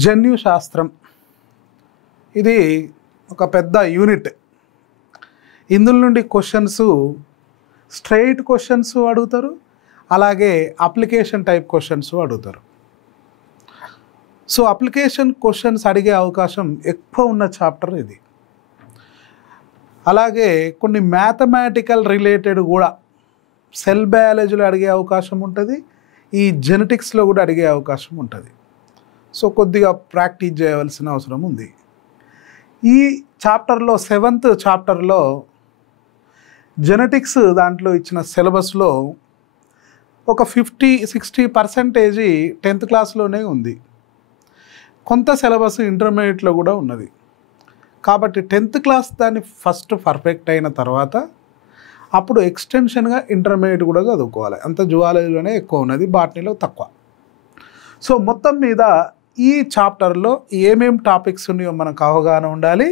జన్యు శాస్త్రం ఇది ఒక పెద్ద యూనిట్. ఇందులో నుండి క్వశ్చన్స్ స్ట్రైట్ క్వశ్చన్స్ అడుగుతారు, అలాగే అప్లికేషన్ టైప్ క్వశ్చన్స్ అడుగుతారు. సో అప్లికేషన్ క్వశ్చన్స్ అడిగే అవకాశం ఎక్కువ ఉన్న చాప్టర్ ఇది. అలాగే కొన్ని మ్యాథమెటికల్ రిలేటెడ్ కూడా సెల్ బయాలజీలో అడిగే అవకాశం ఉంటుంది, ఈ జెనెటిక్స్లో కూడా అడిగే అవకాశం ఉంటుంది. సో కొద్దిగా ప్రాక్టీస్ చేయవలసిన అవసరం ఉంది. ఈ చాప్టర్లో 7th చాప్టర్లో జెనెటిక్స్ దాంట్లో ఇచ్చిన సిలబస్లో ఒక 50-60% 10th క్లాస్లోనే ఉంది. కొంత సిలబస్ ఇంటర్మీడియట్లో కూడా ఉన్నది. కాబట్టి 10th క్లాస్ దాన్ని ఫస్ట్ పర్ఫెక్ట్ అయిన తర్వాత అప్పుడు ఎక్స్టెన్షన్గా ఇంటర్మీడియట్ కూడా చదువుకోవాలి. అంత జువాలజీలోనే ఎక్కువ ఉన్నది, బాటనీలో తక్కువ. సో మొత్తం మీద ఈ చాప్టర్లో ఏమేం టాపిక్స్ ఉన్నాయో మనకు అవగాహన ఉండాలి,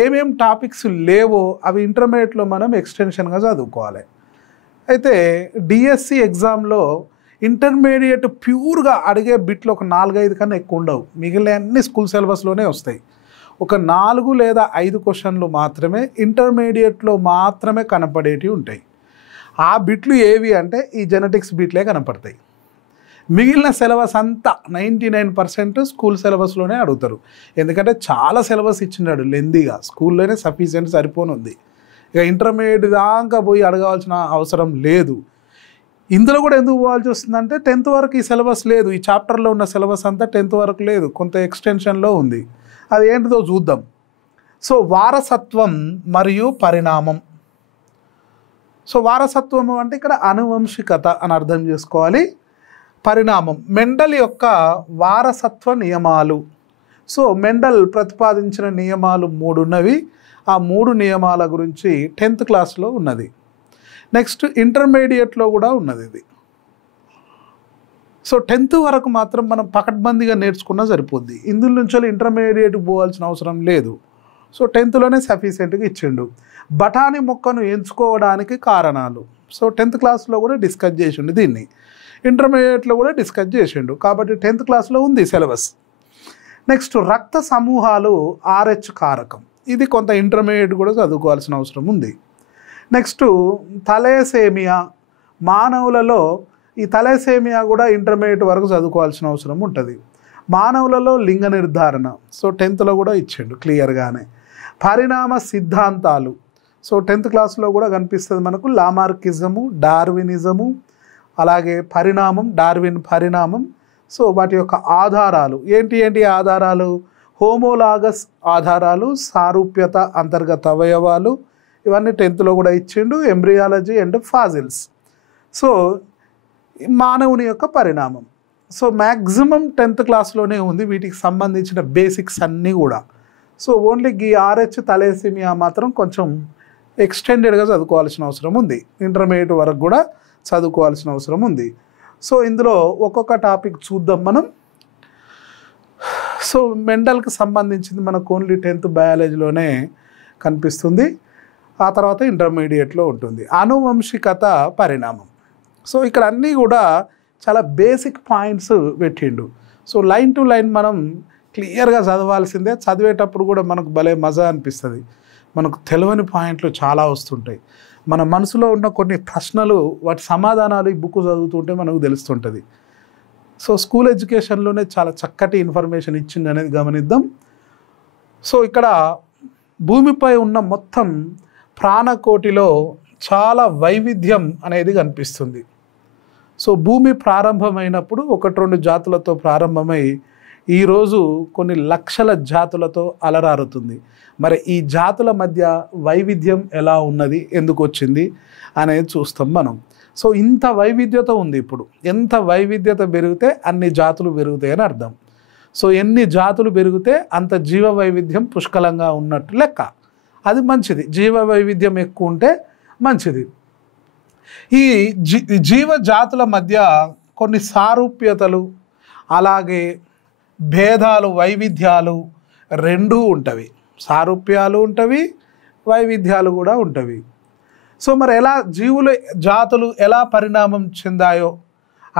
ఏమేం టాపిక్స్ లేవో అవి ఇంటర్మీడియట్లో మనం ఎక్స్టెన్షన్గా చదువుకోవాలి. అయితే డిఎస్సి ఎగ్జామ్లో ఇంటర్మీడియట్ ప్యూర్గా అడిగే బిట్లు ఒక 4-5 కన్నా ఎక్కువ ఉండవు. మిగిలిన అన్ని స్కూల్ సిలబస్లోనే వస్తాయి. ఒక 4 లేదా 5 క్వశ్చన్లు మాత్రమే ఇంటర్మీడియట్లో మాత్రమే కనపడేటివి ఉంటాయి. ఆ బిట్లు ఏవి అంటే ఈ జెనెటిక్స్ బిట్లే కనపడతాయి. మిగిలిన సిలబస్ అంతా 99% స్కూల్ సిలబస్లోనే అడుగుతారు. ఎందుకంటే చాలా సిలబస్ ఇచ్చినాడు లెందీగా, స్కూల్లోనే సఫిషియెంట్ సరిపోనుంది. ఇక ఇంటర్మీడియట్ దాకా పోయి అడగాల్సిన అవసరం లేదు. ఇందులో కూడా ఎందుకు పోవాల్సి వస్తుందంటే 10th వరకు ఈ సిలబస్ లేదు. ఈ చాప్టర్లో ఉన్న సిలబస్ అంతా 10th వరకు లేదు, కొంత ఎక్స్టెన్షన్లో ఉంది. అది ఏంటిదో చూద్దాం. సో వారసత్వం మరియు పరిణామం. సో వారసత్వం అంటే ఇక్కడ అనువంశికత అని అర్థం చేసుకోవాలి. పరిణామం మెండల్ యొక్క వారసత్వ నియమాలు. సో మెండల్ ప్రతిపాదించిన నియమాలు 3 ఉన్నవి. ఆ 3 నియమాల గురించి 10th క్లాస్లో ఉన్నది. నెక్స్ట్ ఇంటర్మీడియట్లో కూడా ఉన్నది ఇది. సో 10th వరకు మాత్రం మనం పకడ్బందీగా నేర్చుకున్నా సరిపోద్ది. ఇందులో నుంచి ఇంటర్మీడియట్కి పోవాల్సిన అవసరం లేదు. సో 10thలోనే సఫిషియెంట్గా ఇచ్చిండు. బఠానీ మొక్కను ఎంచుకోవడానికి కారణాలు. సో 10th క్లాస్లో కూడా డిస్కస్ చేసిండు, దీన్ని ఇంటర్మీడియట్లో కూడా డిస్కస్ చేసిండు. కాబట్టి 10th క్లాస్లో ఉంది సిలబస్. నెక్స్ట్ రక్త సమూహాలు RH కారకం. ఇది కొంత ఇంటర్మీడియట్ కూడా చదువుకోవాల్సిన అవసరం ఉంది. నెక్స్ట్ థలేసేమియా. మానవులలో ఈ థలేసేమియా కూడా ఇంటర్మీడియట్ వరకు చదువుకోవాల్సిన అవసరం ఉంటుంది. మానవులలో లింగ నిర్ధారణ. సో 10thలో కూడా ఇచ్చిండు క్లియర్గానే. పరిణామ సిద్ధాంతాలు. సో 10th క్లాస్లో కూడా కనిపిస్తుంది మనకు. లామార్కిజము, డార్వినిజము, అలాగే పరిణామం, డార్విన్ పరిణామం. సో వాటి యొక్క ఆధారాలు ఏంటి ఆధారాలు? హోమోలాగస్ ఆధారాలు, సారూప్యత, అంతర్గత అవయవాలు, ఇవన్నీ 10thలో కూడా ఇచ్చిండు. Embryology and fossils. సో మానవుని యొక్క పరిణామం. సో మ్యాక్సిమం 10th క్లాస్లోనే ఉంది వీటికి సంబంధించిన బేసిక్స్ అన్నీ కూడా. సో ఓన్లీ ఈ RH థలేసేమియా మాత్రం కొంచెం ఎక్స్టెండెడ్గా చదువుకోవాల్సిన అవసరం ఉంది. ఇంటర్మీడియట్ వరకు కూడా చదువుకోవాల్సిన అవసరం ఉంది. సో ఇందులో ఒక్కొక్క టాపిక్ చూద్దాం మనం. సో మెండల్కి సంబంధించింది మనకు ఓన్లీ 10th బయాలజీలోనే కనిపిస్తుంది. ఆ తర్వాత ఇంటర్మీడియట్లో ఉంటుంది. అనువంశికత, పరిణామం. సో ఇక్కడ అన్నీ కూడా చాలా బేసిక్ పాయింట్స్ పెట్టిండు. సో లైన్ టు లైన్ మనం క్లియర్గా చదవాల్సిందే. చదివేటప్పుడు కూడా మనకు భలే మజా అనిపిస్తుంది. మనకు తెలియని పాయింట్లు చాలా వస్తుంటాయి. మన మనసులో ఉన్న కొన్ని ప్రశ్నలు, వాటి సమాధానాలు ఈ బుక్ చదువుతుంటే మనకు తెలుస్తుంటుంది. సో స్కూల్ ఎడ్యుకేషన్లోనే చాలా చక్కటి ఇన్ఫర్మేషన్ ఇచ్చింది అనేది గమనిద్దాం. సో ఇక్కడ భూమిపై ఉన్న మొత్తం ప్రాణకోటిలో చాలా వైవిధ్యం అనేది కనిపిస్తుంది. సో భూమి ప్రారంభమైనప్పుడు 1-2 జాతులతో ప్రారంభమై ఈరోజు కొన్ని లక్షల జాతులతో అలరారుతుంది. మరి ఈ జాతుల మధ్య వైవిధ్యం ఎలా ఉన్నది, ఎందుకు వచ్చింది అనేది చూస్తాం మనం. సో ఇంత వైవిధ్యత ఉంది. ఇప్పుడు ఎంత వైవిధ్యత పెరిగితే అన్ని జాతులు పెరుగుతాయని అర్థం. సో ఎన్ని జాతులు పెరిగితే అంత జీవ వైవిధ్యం పుష్కలంగా ఉన్నట్టు లెక్క. అది మంచిది. జీవ వైవిధ్యం ఎక్కువ ఉంటే మంచిది. ఈ జీవ జాతుల మధ్య కొన్ని సారూప్యతలు, అలాగే భేదాలు, వైవిధ్యాలు రెండూ ఉంటవి. సారూప్యాలు ఉంటవి, వైవిధ్యాలు కూడా ఉంటవి. సో మరి ఎలా జాతులు ఎలా పరిణామం చెందాయో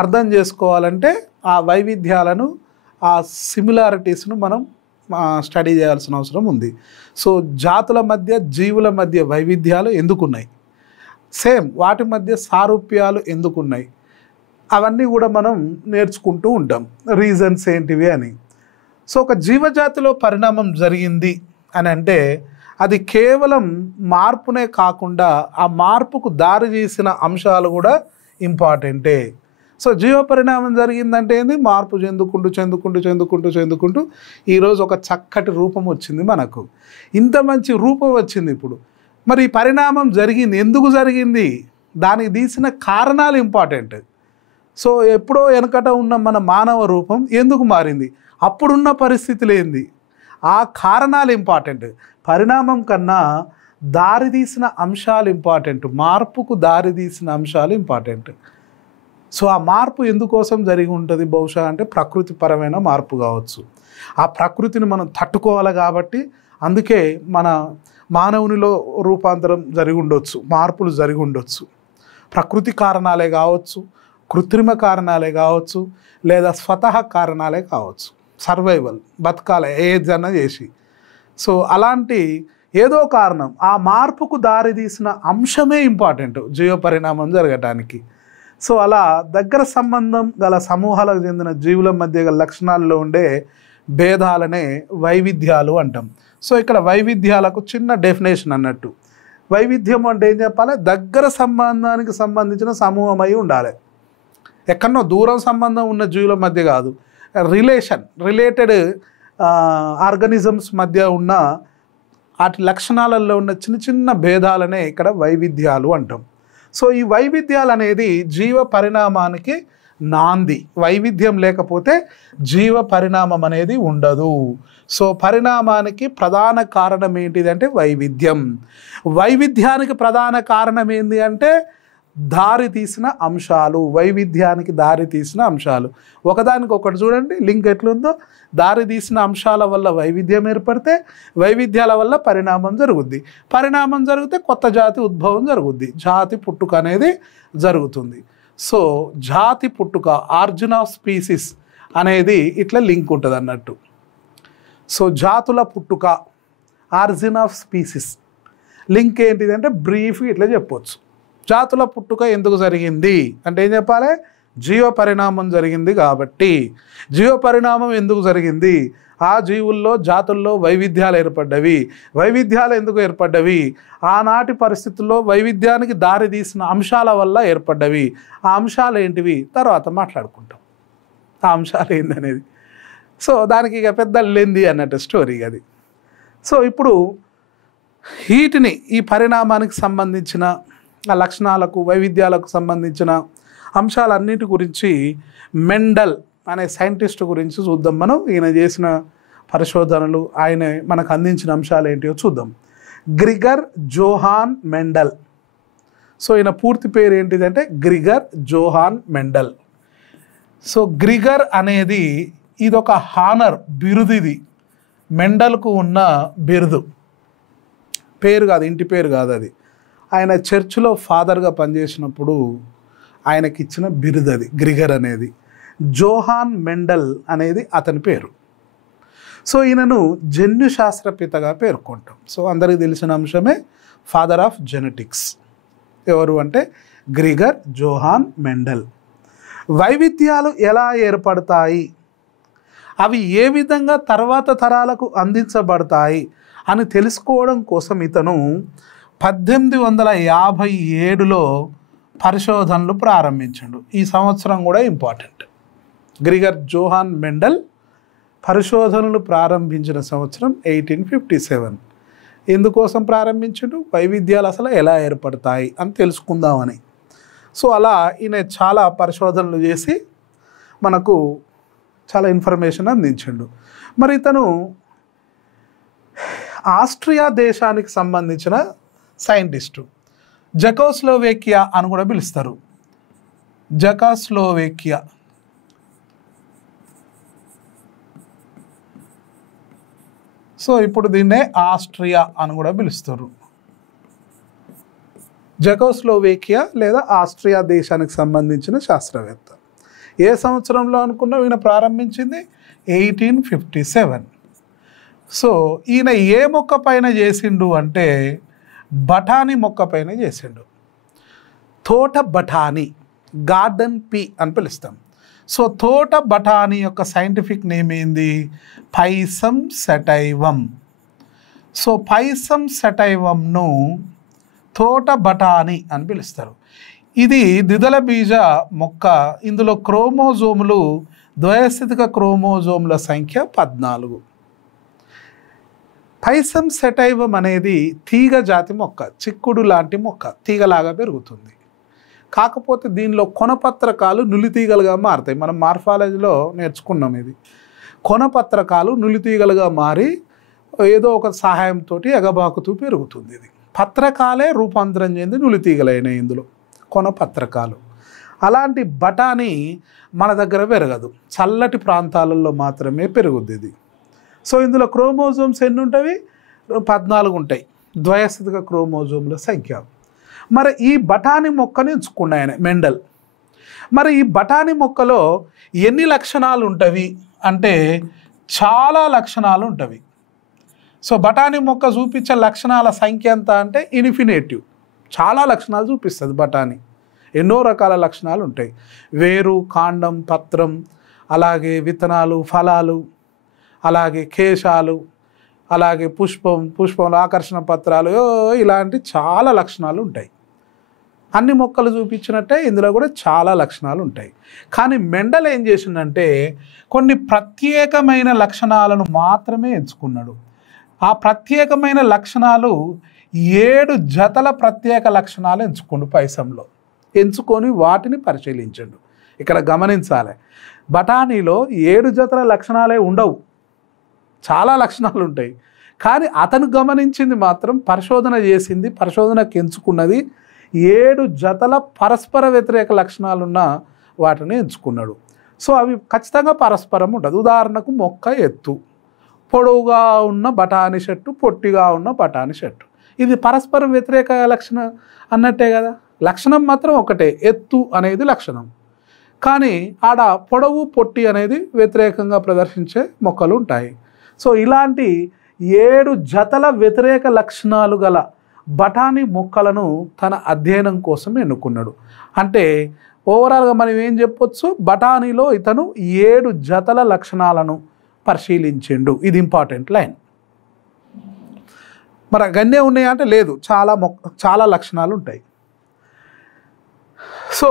అర్థం చేసుకోవాలంటే ఆ వైవిధ్యాలను ఆ సిమిలారిటీస్ను మనం స్టడీ చేయాల్సిన అవసరం ఉంది. సో జాతుల మధ్య జీవుల మధ్య వైవిధ్యాలు ఎందుకున్నాయి, సేమ్ వాటి మధ్య సారూప్యాలు ఎందుకున్నాయి, అవన్నీ కూడా మనం నేర్చుకుంటూ ఉంటాం రీజన్స్ ఏంటివి అని. సో ఒక జీవజాతిలో పరిణామం జరిగింది అని అంటే అది కేవలం మార్పునే కాకుండా ఆ మార్పుకు దారి తీసిన అంశాలు కూడా ఇంపార్టెంటే. సో జీవ పరిణామం జరిగిందంటే ఏంది, మార్పు చెందుకుంటూ చెందుకుంటూ చెందుకుంటూ చెందుకుంటూ ఈరోజు ఒక చక్కటి రూపం వచ్చింది మనకు. ఇంత మంచి రూపం వచ్చింది ఇప్పుడు. మరి ఈ పరిణామం జరిగింది, ఎందుకు జరిగింది, దానికి తీసిన కారణాలు ఇంపార్టెంట్. సో ఎప్పుడో వెనకట ఉన్న మన మానవ రూపం ఎందుకు మారింది, అప్పుడున్న పరిస్థితులు ఏంది, ఆ కారణాలు ఇంపార్టెంట్. పరిణామం కన్నా దారితీసిన అంశాలు ఇంపార్టెంట్, మార్పుకు దారితీసిన అంశాలు ఇంపార్టెంట్. సో ఆ మార్పు ఎందుకోసం జరిగి ఉంటుంది బహుశా అంటే ప్రకృతిపరమైన మార్పు కావచ్చు. ఆ ప్రకృతిని మనం తట్టుకోవాలి కాబట్టి అందుకే మన మానవునిలో రూపాంతరం జరిగి ఉండొచ్చు, మార్పులు జరిగి ఉండొచ్చు. ప్రకృతి కారణాలే కావచ్చు, కృత్రిమ కారణాలే కావచ్చు, లేదా స్వతహా కారణాలే కావచ్చు. సర్వైవల్, బతకాలే ఏదైనా చేసి. సో అలాంటి ఏదో కారణం, ఆ మార్పుకు దారితీసిన అంశమే ఇంపార్టెంట్ జీవ పరిణామం జరగటానికి. సో అలా దగ్గర సంబంధం గల సమూహాలకు చెందిన జీవుల మధ్య గల లక్షణాల్లో ఉండే భేదాలనే వైవిధ్యాలు అంటాం. సో ఇక్కడ వైవిధ్యాలకు చిన్న డెఫినేషన్ అన్నట్టు. వైవిధ్యం అంటే ఏం చెప్పాలి, దగ్గర సంబంధానికి సంబంధించిన సమూహం అయి ఉండాలి. ఎక్కడనో దూరం సంబంధం ఉన్న జీవుల మధ్య కాదు, రిలేటెడ్ ఆర్గానిజమ్స్ మధ్య ఉన్న వాటి లక్షణాలలో ఉన్న చిన్న చిన్న భేదాలనే ఇక్కడ వైవిధ్యాలు అంటాం. సో ఈ వైవిధ్యాలు అనేది జీవ పరిణామానికి నాంది. వైవిధ్యం లేకపోతే జీవ పరిణామం అనేది ఉండదు. సో పరిణామానికి ప్రధాన కారణం ఏంటిది అంటే వైవిధ్యం. వైవిధ్యానికి ప్రధాన కారణం ఏంటి అంటే దారి తీసిన అంశాలు, వైవిధ్యానికి దారి తీసిన అంశాలు. ఒకదానికొకటి చూడండి లింక్ ఎట్లుందో. దారి తీసిన అంశాల వల్ల వైవిధ్యం ఏర్పడితే వైవిధ్యాల వల్ల పరిణామం జరుగుద్ది, పరిణామం జరిగితే కొత్త జాతి ఉద్భవం జరుగుద్ది, జాతి పుట్టుక అనేది జరుగుతుంది. సో జాతి పుట్టుక, ఆరిజిన్ ఆఫ్ స్పీసీస్ అనేది ఇట్లా లింక్ ఉంటుంది అన్నట్టు. సో జాతుల పుట్టుక, ఆరిజిన్ ఆఫ్ స్పీసీస్ లింక్ ఏంటిది అంటే బ్రీఫ్ ఇట్లా చెప్పవచ్చు. జాతుల పుట్టుక ఎందుకు జరిగింది అంటే ఏం చెప్పాలి, జీవ పరిణామం జరిగింది కాబట్టి. జీవ పరిణామం ఎందుకు జరిగింది, ఆ జీవుల్లో జాతుల్లో వైవిధ్యాలు ఏర్పడ్డవి. వైవిధ్యాలు ఎందుకు ఏర్పడ్డవి, ఆనాటి పరిస్థితుల్లో వైవిధ్యానికి దారి తీసిన అంశాల వల్ల ఏర్పడ్డవి. ఆ అంశాలు ఏంటివి తర్వాత మాట్లాడుకుంటాం, ఆ అంశాలు ఏందనేది. సో దానికి ఇక పెద్ద లెంది అన్నట్టు స్టోరీ అది. సో ఇప్పుడు వీటిని, ఈ పరిణామానికి సంబంధించిన ఆ లక్షణాలకు, వైవిధ్యాలకు సంబంధించిన అంశాలన్నిటి గురించి మెండల్ అనే సైంటిస్ట్ గురించి చూద్దాం మనం. ఈయన చేసిన పరిశోధనలు, ఆయన మనకు అందించిన అంశాలు ఏంటివో చూద్దాం. Gregor Johann Mendel. సో ఈయన పూర్తి పేరు ఏంటిదంటే Gregor Johann Mendel. So Gregor అనేది ఇదొక హానర్, బిరుదు. ఇది మెండల్కు ఉన్న బిరుదు, పేరు కాదు, ఇంటి పేరు కాదు అది. ఆయన చర్చిలో ఫాదర్గా పనిచేసినప్పుడు ఆయనకి ఇచ్చిన బిరుదు అది, గ్రిగర్ అనేది. జోహాన్ మెండల్ అనేది అతని పేరు. సో ఈయనను జన్యు శాస్త్రపితగా పేర్కొంటాం. సో అందరికీ తెలిసిన అంశమే ఫాదర్ ఆఫ్ జెనెటిక్స్. ఎవరు అంటే గ్రిగర్ జోహాన్ మెండల్. వైవిధ్యాలు ఎలా ఏర్పడతాయి, అవి ఏ విధంగా తర్వాత తరాలకు అందించబడతాయి అని తెలుసుకోవడం కోసం ఇతను 1857లో పరిశోధనలు ప్రారంభించాడు. ఈ సంవత్సరం కూడా ఇంపార్టెంట్. గ్రిగర్ జోహాన్ మెండల్ పరిశోధనలు ప్రారంభించిన సంవత్సరం 1857. ఎందుకోసం ప్రారంభించాడు, వైవిధ్యాలు అసలు ఎలా ఏర్పడతాయి అని తెలుసుకుందామని. సో అలా ఈయన చాలా పరిశోధనలు చేసి మనకు చాలా ఇన్ఫర్మేషన్ అందించాడు. మరి ఇతను ఆస్ట్రియా దేశానికి సంబంధించిన సైంటిస్టు. జెకోస్లోవేకియా అని కూడా పిలుస్తారు, జెకోస్లోవేకియా. సో ఇప్పుడు దీన్నే ఆస్ట్రియా అని కూడా పిలుస్తారు. జెకోస్లోవేకియా లేదా ఆస్ట్రియా దేశానికి సంబంధించిన శాస్త్రవేత్త. ఏ సంవత్సరంలో అనుకున్నాం ఈయన ప్రారంభించింది? 1857. సో ఈయన ఏ మొక్క పైన చేసిండు అంటే బఠానీ మొక్క పైన చేసిండు. తోట బఠానీ, గార్డెన్ పీ అని పిలుస్తాం. సో తోట బఠానీ యొక్క సైంటిఫిక్ నేమ్ ఏంది? పైసం సెటైవం. సో పైసం సెటైవంను తోట బఠానీ అని పిలుస్తారు. ఇది ద్విదళ బీజ మొక్క. ఇందులో క్రోమోజోములు, ద్వయస్థితిక క్రోమోజోముల సంఖ్య 14. పైసం సెటైవం అనేది తీగ జాతి మొక్క, చిక్కుడు లాంటి మొక్క, తీగలాగా పెరుగుతుంది. కాకపోతే దీనిలో కొనపత్రకాలు నులితీగలుగా మారుతాయి. మనం మార్ఫాలజీలో నేర్చుకున్నాం. ఇది కొనపత్రకాలు నులితీగలుగా మారి ఏదో ఒక సహాయంతో ఎగబాకుతూ పెరుగుతుంది. ఇది పత్రకాలే రూపాంతరం చెంది నులితీగలైన ఇందులో కొనపత్రకాలు. అలాంటి బఠానీ మన దగ్గర పెరగదు, చల్లటి ప్రాంతాలలో మాత్రమే పెరుగుద్ది ఇది. సో ఇందులో క్రోమోజోమ్స్ ఎన్ని ఉంటాయి? 14 ఉంటాయి, ద్వయస్థితిక క్రోమోజోముల సంఖ్య. మరి ఈ బఠానీ మొక్కని ఎంచుకున్న ఆయన మెండల్. మరి ఈ బఠానీ మొక్కలో ఎన్ని లక్షణాలు ఉంటవి అంటే చాలా లక్షణాలు ఉంటవి. సో బఠానీ మొక్క చూపించే లక్షణాల సంఖ్య ఎంత అంటే ఇన్ఫినిటివ్. చాలా లక్షణాలు చూపిస్తుంది బఠానీ. ఎన్నో రకాల లక్షణాలు ఉంటాయి. వేరు, కాండం, పత్రం, అలాగే విత్తనాలు, ఫలాలు, అలాగే కేశాలు, అలాగే పుష్పంలో ఆకర్షణ పత్రాలు, ఇలాంటి చాలా లక్షణాలు ఉంటాయి. అన్ని మొక్కలు చూపించినట్టే ఇందులో కూడా చాలా లక్షణాలు ఉంటాయి. కానీ మెండల్ ఏం చేసిందంటే కొన్ని ప్రత్యేకమైన లక్షణాలను మాత్రమే ఎంచుకున్నాడు. ఆ ప్రత్యేకమైన లక్షణాలు 7 జతల ప్రత్యేక లక్షణాలు ఎంచుకోండు పైసంలో. ఎంచుకొని వాటిని పరిశీలించండు. ఇక్కడ గమనించాలి, బఠానీలో 7 జతల లక్షణాలే ఉండవు, చాలా లక్షణాలు ఉంటాయి. కానీ అతను గమనించింది మాత్రం, పరిశోధన చేసింది, పరిశోధనకు ఎంచుకున్నది 7 జతల పరస్పర వ్యతిరేక లక్షణాలున్న వాటిని ఎంచుకున్నాడు. సో అవి ఖచ్చితంగా పరస్పరం ఉంటుంది. ఉదాహరణకు మొక్క ఎత్తు, పొడవుగా ఉన్న బఠానీ చెట్టు, పొట్టిగా ఉన్న బఠానీ చెట్టు, ఇది పరస్పర వ్యతిరేక లక్షణం అన్నట్టే కదా. లక్షణం మాత్రం ఒకటే, ఎత్తు అనేది లక్షణం. కానీ ఆడ పొడవు, పొట్టి అనేది వ్యతిరేకంగా ప్రదర్శించే మొక్కలు ఉంటాయి. సో ఇలాంటి 7 జతల వ్యతిరేక లక్షణాలు గల బఠానీ మొక్కలను తన అధ్యయనం కోసం ఎన్నుకున్నాడు. అంటే ఓవరాల్గా మనం ఏం చెప్పొచ్చు, బఠానీలో ఇతను 7 జతల లక్షణాలను పరిశీలించిండు. ఇది ఇంపార్టెంట్ లైన్. మరి గన్నే ఉన్నాయా అంటే లేదు, చాలా లక్షణాలు ఉంటాయి. సో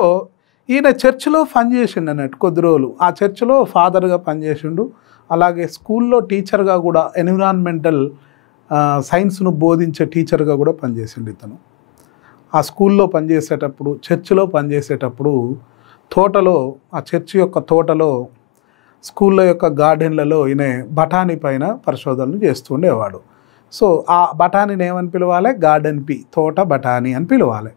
ఈయన చర్చిలో పనిచేసిండు అన్నట్టు కొద్ది రోజులు. ఆ చర్చిలో ఫాదర్గా పనిచేసిండు. అలాగే స్కూల్లో టీచర్గా కూడా, ఎన్విరాన్మెంటల్ సైన్స్ను బోధించే టీచర్గా కూడా పనిచేసిండు ఇతను. ఆ స్కూల్లో పనిచేసేటప్పుడు, చర్చిలో పనిచేసేటప్పుడు తోటలో, ఆ చర్చి యొక్క తోటలో, స్కూళ్ళ యొక్క గార్డెన్లలో ఈయన బఠానీ పైన పరిశోధనలు చేస్తుండేవాడు. సో ఆ బఠానీని ఏమని పిలవాలి? గార్డెన్ పీ, తోట బఠానీ అని పిలవాలి.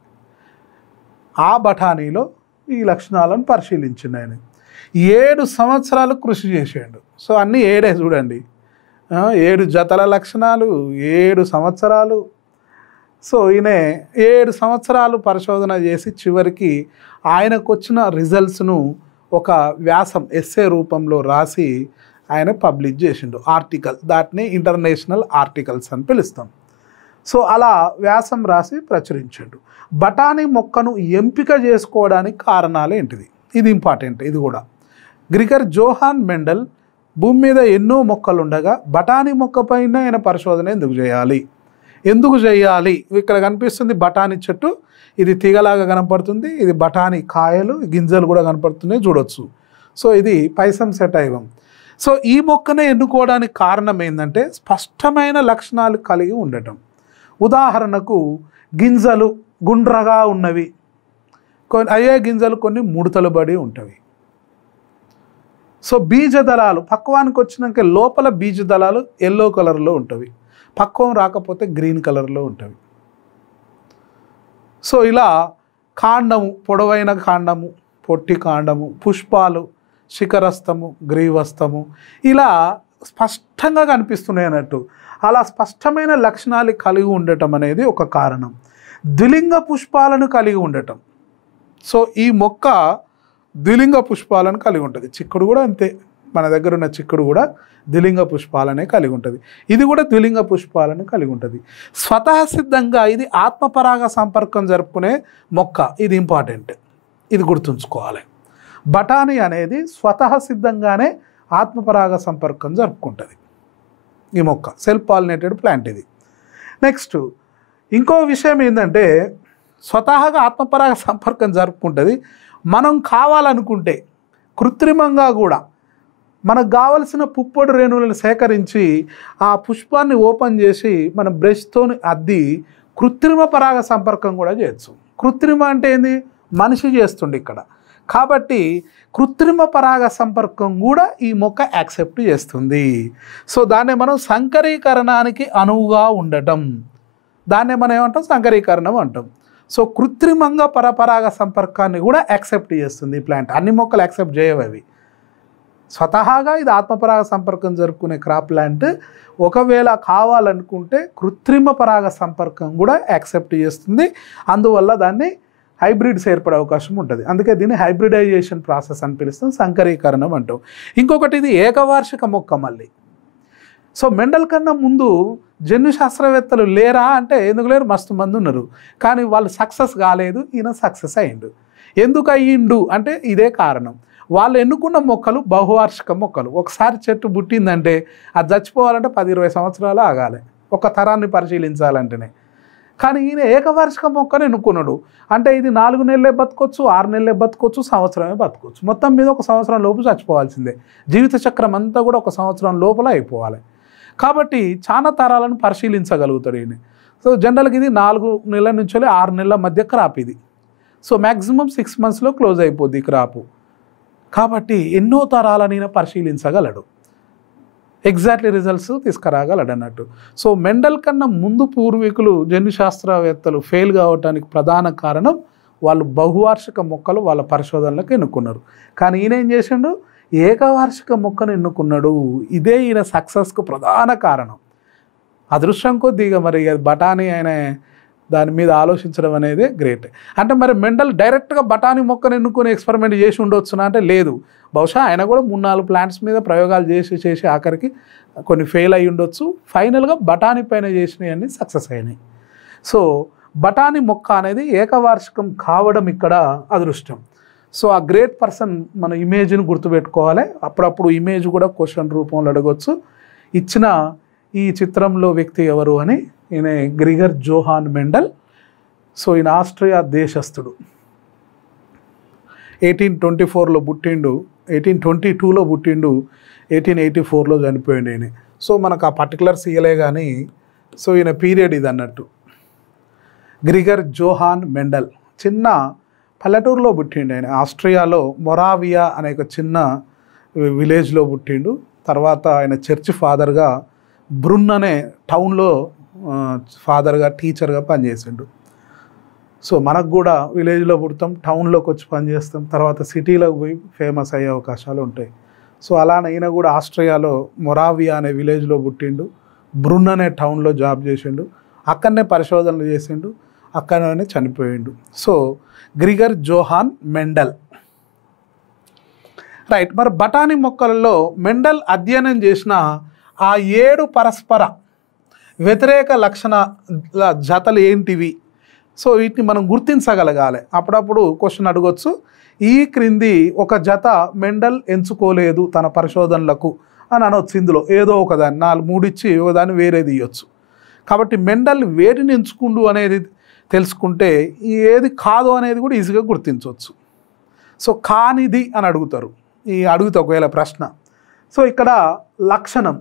ఆ బఠానీలో ఈ లక్షణాలను పరిశీలించిండు ఆయన. 7 సంవత్సరాలు కృషి చేసాడు. సో అన్నీ 7 చూడండి, 7 జతల లక్షణాలు, 7 సంవత్సరాలు. సో ఈయన 7 సంవత్సరాలు పరిశోధన చేసి చివరికి ఆయనకు వచ్చిన రిజల్ట్స్ను ఒక వ్యాసం, ఎస్సే రూపంలో రాసి ఆయన పబ్లిష్ చేసిండు. ఆర్టికల్, దాటిని ఇంటర్నేషనల్ ఆర్టికల్స్ అని పిలుస్తాం. సో అలా వ్యాసం రాసి ప్రచురించాడు. బఠానీ మొక్కను ఎంపిక చేసుకోవడానికి కారణాలు ఏంటిది? ఇది ఇంపార్టెంట్. ఇది కూడా గ్రిగర్ జోహాన్ మెండల్ భూమి మీద ఎన్నో మొక్కలు ఉండగా బఠానీ మొక్క పైన ఆయన పరిశోధన ఎందుకు చేయాలి? ఇక్కడ కనిపిస్తుంది బఠానీ చెట్టు, ఇది తీగలాగా కనపడుతుంది, ఇది బఠానీ కాయలు, గింజలు కూడా కనపడుతున్నాయి చూడొచ్చు. సో ఇది పైసం సెటైవం. సో ఈ మొక్కనే ఎన్నుకోవడానికి కారణం ఏంటంటే స్పష్టమైన లక్షణాలు కలిగి ఉండటం. ఉదాహరణకు గింజలు గుండ్రగా ఉన్నవి, అయ్యే గింజలు కొన్ని ముడతలు పడి ఉంటవి. సో బీజదళాలు పక్వానికి వచ్చినాక లోపల బీజదళాలు ఎల్లో కలర్లో ఉంటవి, పక్వం రాకపోతే గ్రీన్ కలర్లో ఉంటవి. సో ఇలా కాండము, పొడవైన కాండము, పొట్టి కాండము, పుష్పాలు శిఖరస్థము, గ్రీవస్థము, ఇలా స్పష్టంగా కనిపిస్తున్నాయి అన్నట్టు. అలా స్పష్టమైన లక్షణాలు కలిగి ఉండటం అనేది ఒక కారణం. ద్విలింగ పుష్పాలను కలిగి ఉండటం. సో ఈ మొక్క ద్విలింగ పుష్పాలను కలిగి ఉంటుంది. చిక్కుడు కూడా అంతే, మన దగ్గర ఉన్న చిక్కుడు కూడా ద్విలింగ పుష్పాలనే కలిగి ఉంటుంది. ఇది కూడా ద్విలింగ పుష్పాలను కలిగి ఉంటుంది. స్వతహా సిద్ధంగా ఇది ఆత్మపరాగ సంపర్కం జరుపుకునే మొక్క. ఇది ఇంపార్టెంట్, ఇది గుర్తుంచుకోవాలి. బఠానీ అనేది స్వతహా సిద్ధంగానే ఆత్మపరాగ సంపర్కం జరుపుకుంటుంది. ఈ మొక్క సెల్ఫ్ పాలినేటెడ్ ప్లాంట్ ఇది. నెక్స్ట్ ఇంకో విషయం ఏంటంటే, స్వతహాగా ఆత్మపరాగ సంపర్కం జరుపుకుంటుంది. మనం కావాలనుకుంటే కృత్రిమంగా కూడా మనకు కావలసిన పుప్పొడి రేణువులను సేకరించి ఆ పుష్పాన్ని ఓపెన్ చేసి మన బ్రష్తో అద్ది కృత్రిమ పరాగ సంపర్కం కూడా చేయొచ్చు. కృత్రిమ అంటే ఏంది, మనిషి చేస్తుండే ఇక్కడ. కాబట్టి కృత్రిమ పరాగ సంపర్కం కూడా ఈ మొక్క యాక్సెప్ట్ చేస్తుంది. సో దాన్నే మనం సంకరీకరణానికి అనువుగా ఉండటం, దాన్నే మనం ఏమంటాం, సంకరీకరణం అంటాం. సో కృత్రిమంగా పరపరాగ సంపర్కాన్ని కూడా యాక్సెప్ట్ చేస్తుంది ఈ ప్లాంట్. అన్ని మొక్కలు యాక్సెప్ట్ చేయవు అవి. స్వతహాగా ఇది ఆత్మపరాగ సంపర్కం జరుపుకునే క్రాప్ ప్లాంట్. ఒకవేళ కావాలనుకుంటే కృత్రిమ పరాగ సంపర్కం కూడా యాక్సెప్ట్ చేస్తుంది. అందువల్ల దాన్ని హైబ్రిడ్స్ ఏర్పడే అవకాశం ఉంటుంది. అందుకే దీన్ని హైబ్రిడైజేషన్ ప్రాసెస్ అని పిలుస్తాం, సంకరీకరణం అంటాం. ఇంకొకటి ఇది ఏకవార్షిక మొక్క మళ్ళీ. సో మెండల్ కన్నా ముందు జన్యు శాస్త్రవేత్తలు లేరా అంటే ఎందుకు లేరు, మస్తు మంది ఉన్నారు. కానీ వాళ్ళు సక్సెస్ కాలేదు, ఈయన సక్సెస్ అయ్యిండు. ఎందుకు అయ్యిండు అంటే ఇదే కారణం. వాళ్ళు ఎన్నుకున్న మొక్కలు బహువార్షిక మొక్కలు. ఒకసారి చెట్టు పుట్టిందంటే అది చచ్చిపోవాలంటే 10-20 సంవత్సరాలు ఆగాలి, ఒక తరాన్ని పరిశీలించాలంటేనే. కానీ ఈయన ఏకవార్షిక మొక్కను ఎన్నుకున్నాడు. అంటే ఇది 4 నెలలే బతకొచ్చు, 6 నెలలే బతకొచ్చు, సంవత్సరమే బతకొచ్చు. మొత్తం మీద 1 సంవత్సరం లోపు చచ్చిపోవాల్సిందే. జీవిత చక్రం అంతా కూడా 1 సంవత్సరం లోపల అయిపోవాలి. కాబట్టి చాలా తరాలను పరిశీలించగలుగుతాడు ఈయన. సో జనరల్గా ఇది 4 నెలల నుంచి 6 నెలల మధ్య క్రాప్ ఇది. సో మ్యాక్సిమం 6 మంత్స్లో క్లోజ్ అయిపోద్ది క్రాపు. కాబట్టి ఎన్నో తరాలను ఈయన పరిశీలించగలడు, ఎగ్జాక్ట్లీ రిజల్ట్స్ తీసుకురాగలడు అన్నట్టు. సో మెండల్ కన్నా ముందు పూర్వీకులు జన్యు శాస్త్రవేత్తలు ఫెయిల్ కావడానికి ప్రధాన కారణం వాళ్ళు బహువార్షిక మొక్కలు వాళ్ళ పరిశోధనలకు ఎన్నుకున్నారు. కానీ ఈయన ఏం చేసిండు, ఏకవార్షిక మొక్కను ఎన్నుకున్నాడు. ఇదే ఈయన సక్సెస్కు ప్రధాన కారణం. అదృష్టం కొద్దిగా మరి బఠానీ ఆయన దాని మీద ఆలోచించడం అనేది గ్రేట్. అంటే మరి మెండల్ డైరెక్ట్గా బఠానీ మొక్కను ఎన్నుకొని ఎక్స్పెరిమెంట్ చేసి ఉండొచ్చునా అంటే లేదు. బహుశా ఆయన కూడా 3-4 ప్లాంట్స్ మీద ప్రయోగాలు చేసి ఆఖరికి కొన్ని ఫెయిల్ అయ్యి ఉండొచ్చు. ఫైనల్గా బఠానీ పైన చేసినవన్నీ సక్సెస్ అయినాయి. సో బఠానీ మొక్క అనేది ఏకవార్షికం కావడం ఇక్కడ అదృష్టం. సో ఆ గ్రేట్ పర్సన్ మన ఇమేజ్ని గుర్తుపెట్టుకోవాలి. అప్పుడప్పుడు ఇమేజ్ కూడా క్వశ్చన్ రూపంలో అడగవచ్చు. ఇచ్చిన ఈ చిత్రంలో వ్యక్తి ఎవరు అని, ఈయన గ్రిగర్ జోహాన్ మెండల్. సో ఈయన ఆస్ట్రియా దేశస్థుడు. 1824లో పుట్టిండు, 1822లో పుట్టిండు, 1884లో చనిపోయిండు ఈయన. సో మనకు ఆ పర్టికులర్స్ ఇయలే కానీ సో ఈయన పీరియడ్ ఇది అన్నట్టు. గ్రిగర్ జోహాన్ మెండల్ చిన్న పల్లెటూరులో పుట్టిండు ఆయన. ఆస్ట్రియాలో మొరావియా అనే ఒక చిన్న విలేజ్లో పుట్టిండు. తర్వాత ఆయన చర్చ్ ఫాదర్గా బ్రున్ అనే టౌన్లో ఫాదర్గా టీచర్గా పనిచేసిండు. సో మనకు కూడా విలేజ్లో పుడతాం, టౌన్లోకి వచ్చి పనిచేస్తాం, తర్వాత సిటీలోకి పోయి ఫేమస్ అయ్యే అవకాశాలు ఉంటాయి. సో అలానే ఈయన కూడా ఆస్ట్రియాలో మొరావియా అనే విలేజ్లో పుట్టిండు, బ్రున్ అనే టౌన్లో జాబ్ చేసిండు, అక్కడనే పరిశోధనలు చేసిండు, అక్కడనే చనిపోయిండు. So Gregor Johann Mendel. Right. మరి బఠానీ మొక్కలలో మెండల్ అధ్యయనం చేసిన ఆ 7 పరస్పర వ్యతిరేక లక్షణాల జతలు ఏంటివి? సో వీటిని మనం గుర్తించగలగాలి. అప్పుడప్పుడు క్వశ్చన్ అడగొచ్చు, ఈ క్రింది ఒక జత మెండల్ ఎంచుకోలేదు తన పరిశోధనలకు అని అనొచ్చు. ఇందులో ఏదో ఒకదాన్ని 3 ఇచ్చి ఒకదాన్ని వేరేది ఇవ్వచ్చు. కాబట్టి మెండల్ వేటిని ఎంచుకుండు అనేది తెలుసుకుంటే ఏది కాదు అనేది కూడా ఈజీగా గుర్తించవచ్చు. సో కానిది అని అడుగుతారు, అడుగుతా ఒకవేళ ప్రశ్న. సో ఇక్కడ లక్షణం,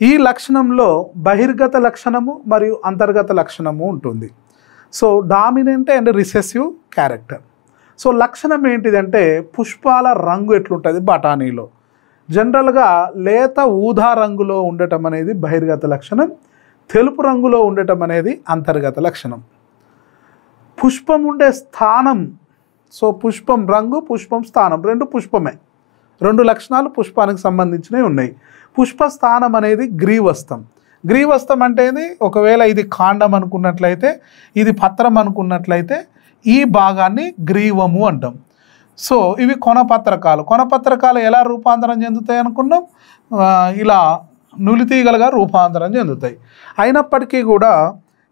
ఈ లక్షణంలో బహిర్గత లక్షణము మరియు అంతర్గత లక్షణము ఉంటుంది. So dominant and recessive character. So లక్షణం ఏంటిదంటే పుష్పాల రంగు ఎట్లుంటుంది బఠానీలో. జనరల్గా లేత ఊదా రంగులో ఉండటం అనేది బహిర్గత లక్షణం, తెలుపు రంగులో ఉండటం అనేది అంతర్గత లక్షణం. పుష్పం ఉండే స్థానం, సో పుష్పం రంగు, పుష్పం స్థానం 2 పుష్పమే, 2 లక్షణాలు పుష్పానికి సంబంధించినవి ఉన్నాయి. పుష్ప స్థానం అనేది గ్రీవస్థం. గ్రీవస్థం అంటే ఒకవేళ ఇది కాండం అనుకున్నట్లయితే, ఇది పత్రం అనుకున్నట్లయితే ఈ భాగాన్ని గ్రీవము అంటాం. సో ఇవి కొనపత్రకాలు. కొనపత్రకాలు ఎలా రూపాంతరం చెందుతాయి అనుకున్నాం, ఇలా నులితీగలుగా రూపాంతరం చెందుతాయి. అయినప్పటికీ కూడా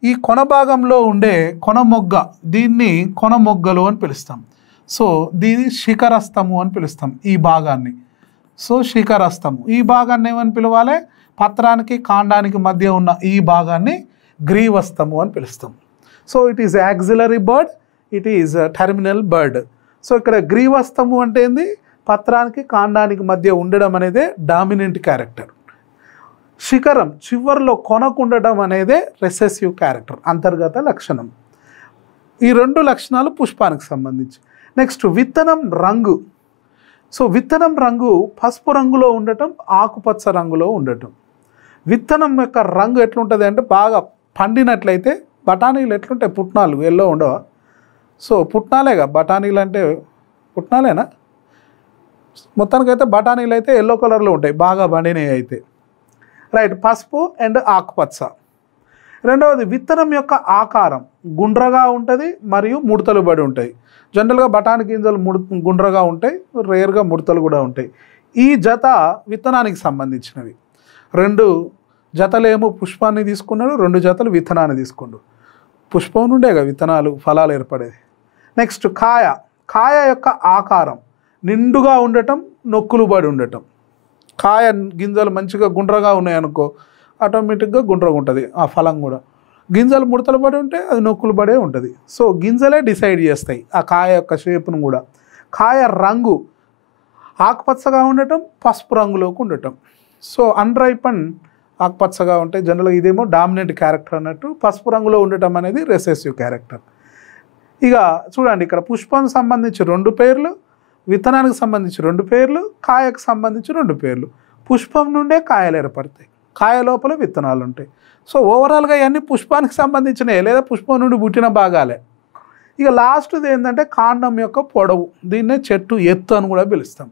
ఈ కొన భాగంలో ఉండే కొన మొగ్గ, దీన్ని కొన మొగ్గలు అని పిలుస్తాం. సో దీని శిఖరస్థము అని పిలుస్తాం ఈ భాగాన్ని. సో శిఖరస్థము, ఈ భాగాన్ని ఏమని పిలవాలి, పత్రానికి కాండానికి మధ్య ఉన్న ఈ భాగాన్ని గ్రీవస్థము అని పిలుస్తాం. So it is auxiliary bird, it is terminal bird. So ఇక్కడ గ్రీవస్థము అంటే ఏంది, పత్రానికి కాండానికి మధ్య ఉండడం అనేదే డామినెంట్ క్యారెక్టర్. శిఖరం చివర్లో కొనకు ఉండడం అనేదే రెసెసివ్ క్యారెక్టర్, అంతర్గత లక్షణం. ఈ రెండు లక్షణాలు పుష్పానికి సంబంధించి. నెక్స్ట్ విత్తనం రంగు. సో విత్తనం రంగు పసుపు రంగులో ఉండటం, ఆకుపచ్చ రంగులో ఉండటం. విత్తనం యొక్క రంగు ఎట్లుంటుంది అంటే, బాగా పండినట్లయితే బఠానీలు ఎట్లుంటాయి, పుట్నాలు ఎల్లో ఉండవా? సో పుట్నాలేగా బఠానీలు అంటే, పుట్నాలేనా? మొత్తానికైతే బఠానీలు అయితే ఎల్లో కలర్లో ఉంటాయి బాగా పండినవి అయితే. రైట్, పసుపు అండ్ ఆకుపచ్చ. రెండవది విత్తనం యొక్క ఆకారం గుండ్రగా ఉంటుంది మరియు ముడతలు పడి ఉంటాయి. జనరల్గా బఠానీ గింజలు గుండ్రగా ఉంటాయి, రేర్గా ముడతలు కూడా ఉంటాయి. ఈ జత విత్తనానికి సంబంధించినవి. 2 జతలేమో పుష్పాన్ని తీసుకున్నాడు, 2 జతలు విత్తనాన్ని తీసుకున్నాడు. పుష్పం నుండేగా విత్తనాలు ఫలాలు ఏర్పడేది. నెక్స్ట్ కాయ. కాయ యొక్క ఆకారం నిండుగా ఉండటం, నొక్కులు పడి ఉండటం. కాయ గింజలు మంచిగా గుండ్రగా ఉన్నాయనుకో, ఆటోమేటిక్గా గుండ్రగా ఉంటుంది ఆ ఫలం కూడా. గింజలు ముడతలు పడి ఉంటే అది నొక్కులు పడే ఉంటుంది. సో గింజలే డిసైడ్ చేస్తాయి ఆ కాయ యొక్క షేప్ను కూడా. కాయ రంగు ఆకుపచ్చగా ఉండటం, పసుపు రంగులోకి ఉండటం. సో అన్రైపన్ ఆకుపచ్చగా ఉంటాయి జనరల్గా, ఇదేమో డామినెంట్ క్యారెక్టర్ అన్నట్టు. పసుపు రంగులో ఉండటం అనేది రెసెసివ్ క్యారెక్టర్. ఇక చూడండి, ఇక్కడ పుష్పానికి సంబంధించి 2 పేర్లు, విత్తనానికి సంబంధించి 2 పేర్లు, కాయకు సంబంధించి 2 పేర్లు. పుష్పం నుండే కాయలు ఏర్పడతాయి, కాయ లోపల విత్తనాలు ఉంటాయి. సో ఓవరాల్గా ఇవన్నీ పుష్పానికి సంబంధించినవి లేదా పుష్పం నుండి పుట్టిన భాగాలే. ఇక లాస్ట్ది ఏంటంటే కాండం యొక్క పొడవు. దీన్నే చెట్టు ఎత్తు అని కూడా పిలుస్తాం.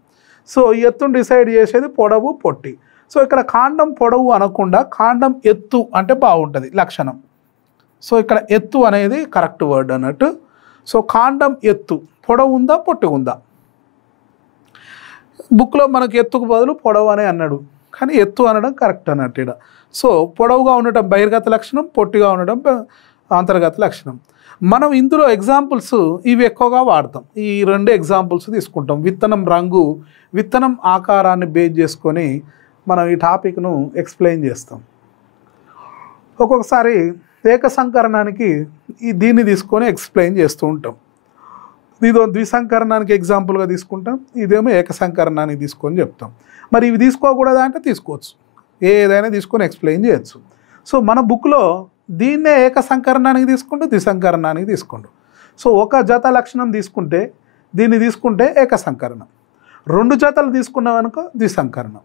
సో ఎత్తును డిసైడ్ చేసేది పొడవు, పొట్టి. సో ఇక్కడ కాండం పొడవు అనకుండా కాండం ఎత్తు అంటే బాగుంటుంది లక్షణం. సో ఇక్కడ ఎత్తు అనేది కరెక్ట్ వర్డ్ అన్నట్టు. సో కాండం ఎత్తు, పొడవు ఉందా పొట్టి ఉందా? బుక్లో మనకు ఎత్తుకు బదులు పొడవు అనే అన్నాడు, కానీ ఎత్తు అనడం కరెక్ట్ అన్నట్టు ఇక్కడ. సో పొడవుగా ఉండటం బహిర్గత లక్షణం, పొట్టిగా ఉండడం అంతర్గత లక్షణం. మనం ఇందులో ఎగ్జాంపుల్స్ ఇవి ఎక్కువగా వాడతాం. ఈ 2 ఎగ్జాంపుల్స్ తీసుకుంటాం. విత్తనం రంగు, విత్తనం ఆకారాన్ని బేస్ చేసుకొని మనం ఈ టాపిక్ను ఎక్స్ప్లెయిన్ చేస్తాం. ఒక్కొక్కసారి ఏకసంకరణానికి దీన్ని తీసుకొని ఎక్స్ప్లెయిన్ చేస్తూ ఉంటాం. ఇదో ద్విసంకరణానికి ఎగ్జాంపుల్గా తీసుకుంటాం, ఇదేమో ఏకసంకరణానికి తీసుకొని చెప్తాం. మరి ఇవి తీసుకోకూడదా అంటే తీసుకోవచ్చు, ఏదైనా తీసుకొని ఎక్స్ప్లెయిన్ చేయొచ్చు. సో మన బుక్లో దీన్నే ఏకసంకరణానికి తీసుకుంటూ ద్విసంకరణానికి తీసుకుంటూ. సో ఒక జత లక్షణం తీసుకుంటే దీన్ని తీసుకుంటే ఏకసంకరణం, 2 జతలు తీసుకున్నామనుకో ద్విసంకరణం,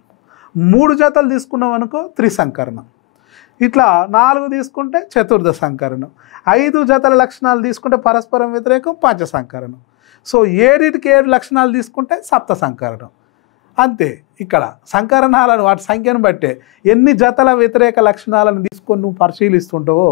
3 జతలు తీసుకున్నామనుకో త్రిసంకరణం, ఇట్లా 4 తీసుకుంటే చతుర్థ సంకరణం, 5 జతల లక్షణాలు తీసుకుంటే పరస్పరం వ్యతిరేకం పంచసంకరణం. సో 7 లక్షణాలు తీసుకుంటే సప్త సంకరణం. అంతే. ఇక్కడ సంకరణాలను వాటి సంఖ్యను బట్టే ఎన్ని జతల వ్యతిరేక లక్షణాలను తీసుకొని నువ్వు పరిశీలిస్తుంటావో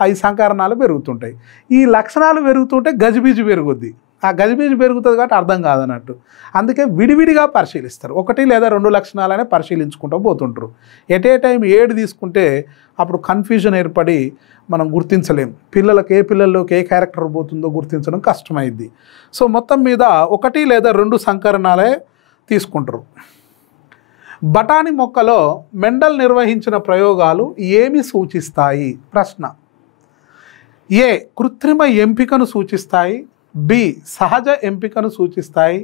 అవి సంకరణాలు పెరుగుతుంటాయి. ఈ లక్షణాలు పెరుగుతుంటే గజిబిజి పెరుగుద్ది. ఆ గజిబిజి పెరుగుతుంది కాబట్టి అర్థం కాదన్నట్టు. అందుకే విడివిడిగా పరిశీలిస్తారు, 1 లేదా 2 లక్షణాలనే పరిశీలించుకుంటూ పోతుంటారు. ఎట్ ఏ టైం 7 తీసుకుంటే అప్పుడు కన్ఫ్యూజన్ ఏర్పడి మనం గుర్తించలేం. పిల్లలకి ఏ పిల్లల్లోకి ఏ క్యారెక్టర్ పోతుందో గుర్తించడం కష్టమైద్ది. సో మొత్తం మీద 1 లేదా 2 సంకరణాలే తీసుకుంటారు. బఠానీ మొక్కలో మెండల్ నిర్వహించిన ప్రయోగాలు ఏమి సూచిస్తాయి? ప్రశ్న. ఏ కృత్రిమ ఎంపికను సూచిస్తాయి, బి సహజ ఎంపికను సూచిస్తాయి,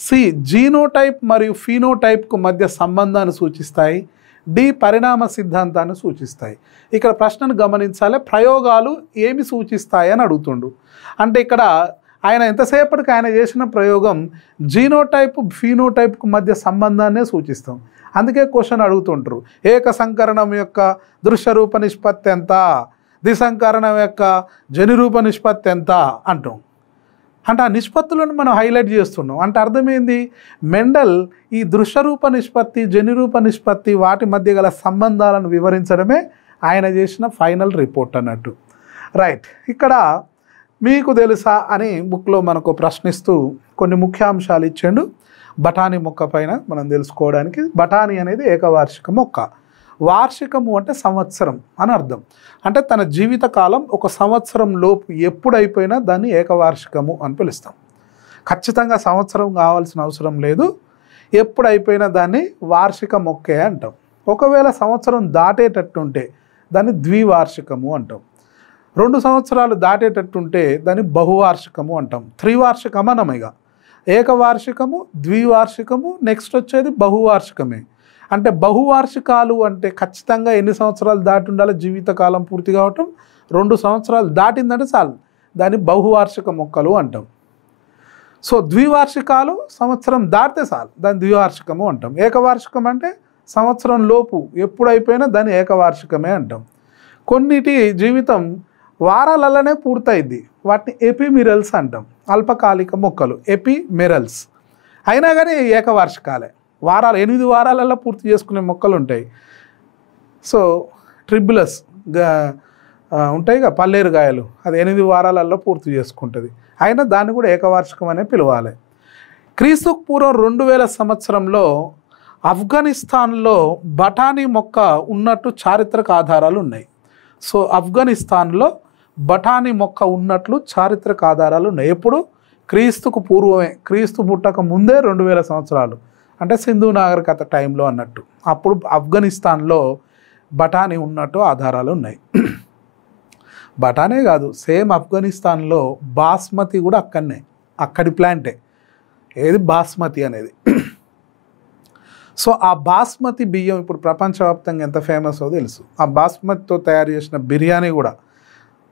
సి జీనోటైప్ మరియు ఫీనోటైప్కు మధ్య సంబంధాన్ని సూచిస్తాయి, డి పరిణామ సిద్ధాంతాన్ని సూచిస్తాయి. ఇక్కడ ప్రశ్నను గమనించాలి. ప్రయోగాలు ఏమి సూచిస్తాయి అని అడుగుతుండు. అంటే ఇక్కడ ఆయన ఎంతసేపటికి ఆయన చేసిన ప్రయోగం జీనోటైప్ ఫీనోటైప్కు మధ్య సంబంధాన్నే సూచిస్తాం. అందుకే క్వశ్చన్ అడుగుతుంటారు, ఏకసంకరణం యొక్క దృశ్యరూప నిష్పత్తి ఎంత, ద్విసంకరణం యొక్క జనిరూప నిష్పత్తి ఎంత అంటాం. అంటే ఆ నిష్పత్తులను మనం హైలైట్ చేస్తున్నాం. అంటే అర్థమైంది, మెండల్ ఈ దృశ్యరూప నిష్పత్తి, జనిరూప నిష్పత్తి వాటి మధ్య గల సంబంధాలను వివరించడమే ఆయన చేసిన ఫైనల్ రిపోర్ట్ అన్నట్టు. రైట్. ఇక్కడ మీకు తెలుసా అని బుక్లో మనకు ప్రశ్నిస్తూ కొన్ని ముఖ్యాంశాలు ఇచ్చాడు. బఠానీ మొక్క పైన మనం తెలుసుకోవడానికి. బఠానీ అనేది ఏకవార్షిక మొక్క. వార్షికము అంటే సంవత్సరం అని అర్థం. అంటే తన జీవితకాలం ఒక సంవత్సరం లోపు ఎప్పుడైపోయినా దాన్ని ఏకవార్షికము అని పిలుస్తాం. ఖచ్చితంగా సంవత్సరం కావాల్సిన అవసరం లేదు. ఎప్పుడైపోయినా దాన్ని వార్షిక మొక్కే అంటాం. ఒకవేళ సంవత్సరం దాటేటట్టుంటే దాన్ని ద్వివార్షికము అంటాం. 2 సంవత్సరాలు దాటేటట్టుంటే దాన్ని బహువార్షికము అంటాం. త్రివార్షికం అనమిగ. ఏకవార్షికము, ద్వివార్షికము, నెక్స్ట్ వచ్చేది బహువార్షికమే. అంటే బహువార్షికాలు అంటే ఖచ్చితంగా ఎన్ని సంవత్సరాలు దాటి ఉండాలి జీవితకాలం పూర్తి కావటం? 2 సంవత్సరాలు దాటిందంటే చాలు, దాన్ని బహువార్షిక మొక్కలు అంటాం. సో ద్వివార్షికాలు సంవత్సరం దాటితే చాలు, దాన్ని ద్వివార్షికము అంటాం. ఏకవార్షికం అంటే సంవత్సరం లోపు ఎప్పుడైపోయినా దాన్ని ఏకవార్షికమే అంటాం. కొన్నిటి జీవితం వారాలలోనే పూర్తయింది, వాటిని ఎపిమెరల్స్ అంటాం. అల్పకాలిక మొక్కలు ఎపిమెరల్స్ అయినా కానీ ఏకవార్షికాలే. 8 వారాలలో పూర్తి చేసుకునే మొక్కలు ఉంటాయి. సో ట్రిబులస్ ఉంటాయిగా పల్లేరుగాయలు, అది 8 వారాలలో పూర్తి చేసుకుంటుంది. అయినా దాన్ని కూడా ఏకవార్షికం అనే పిలవాలి. క్రీస్తుకు పూర్వం 2000 సంవత్సరంలో ఆఫ్ఘనిస్తాన్లో బఠానీ మొక్క ఉన్నట్టు చారిత్రక ఆధారాలు ఉన్నాయి. సో ఆఫ్ఘనిస్తాన్లో బఠానీ మొక్క ఉన్నట్లు చారిత్రక ఆధారాలు ఉన్నాయి. ఎప్పుడు? క్రీస్తుకు పూర్వమే, క్రీస్తు పుట్టక ముందే 2000 సంవత్సరాలు, అంటే సింధు నాగరికత టైంలో అన్నట్టు. అప్పుడు ఆఫ్ఘనిస్తాన్లో బఠానీ ఉన్నట్టు ఆధారాలు ఉన్నాయి. బఠానే కాదు, సేమ్ ఆఫ్ఘనిస్తాన్లో బాస్మతి కూడా అక్కడి ప్లాంటే. ఏది బాస్మతి అనేది. సో ఆ బాస్మతి బియ్యం ఇప్పుడు ప్రపంచవ్యాప్తంగా ఎంత ఫేమస్ తెలుసు. ఆ బాస్మతితో తయారు చేసిన బిర్యానీ కూడా,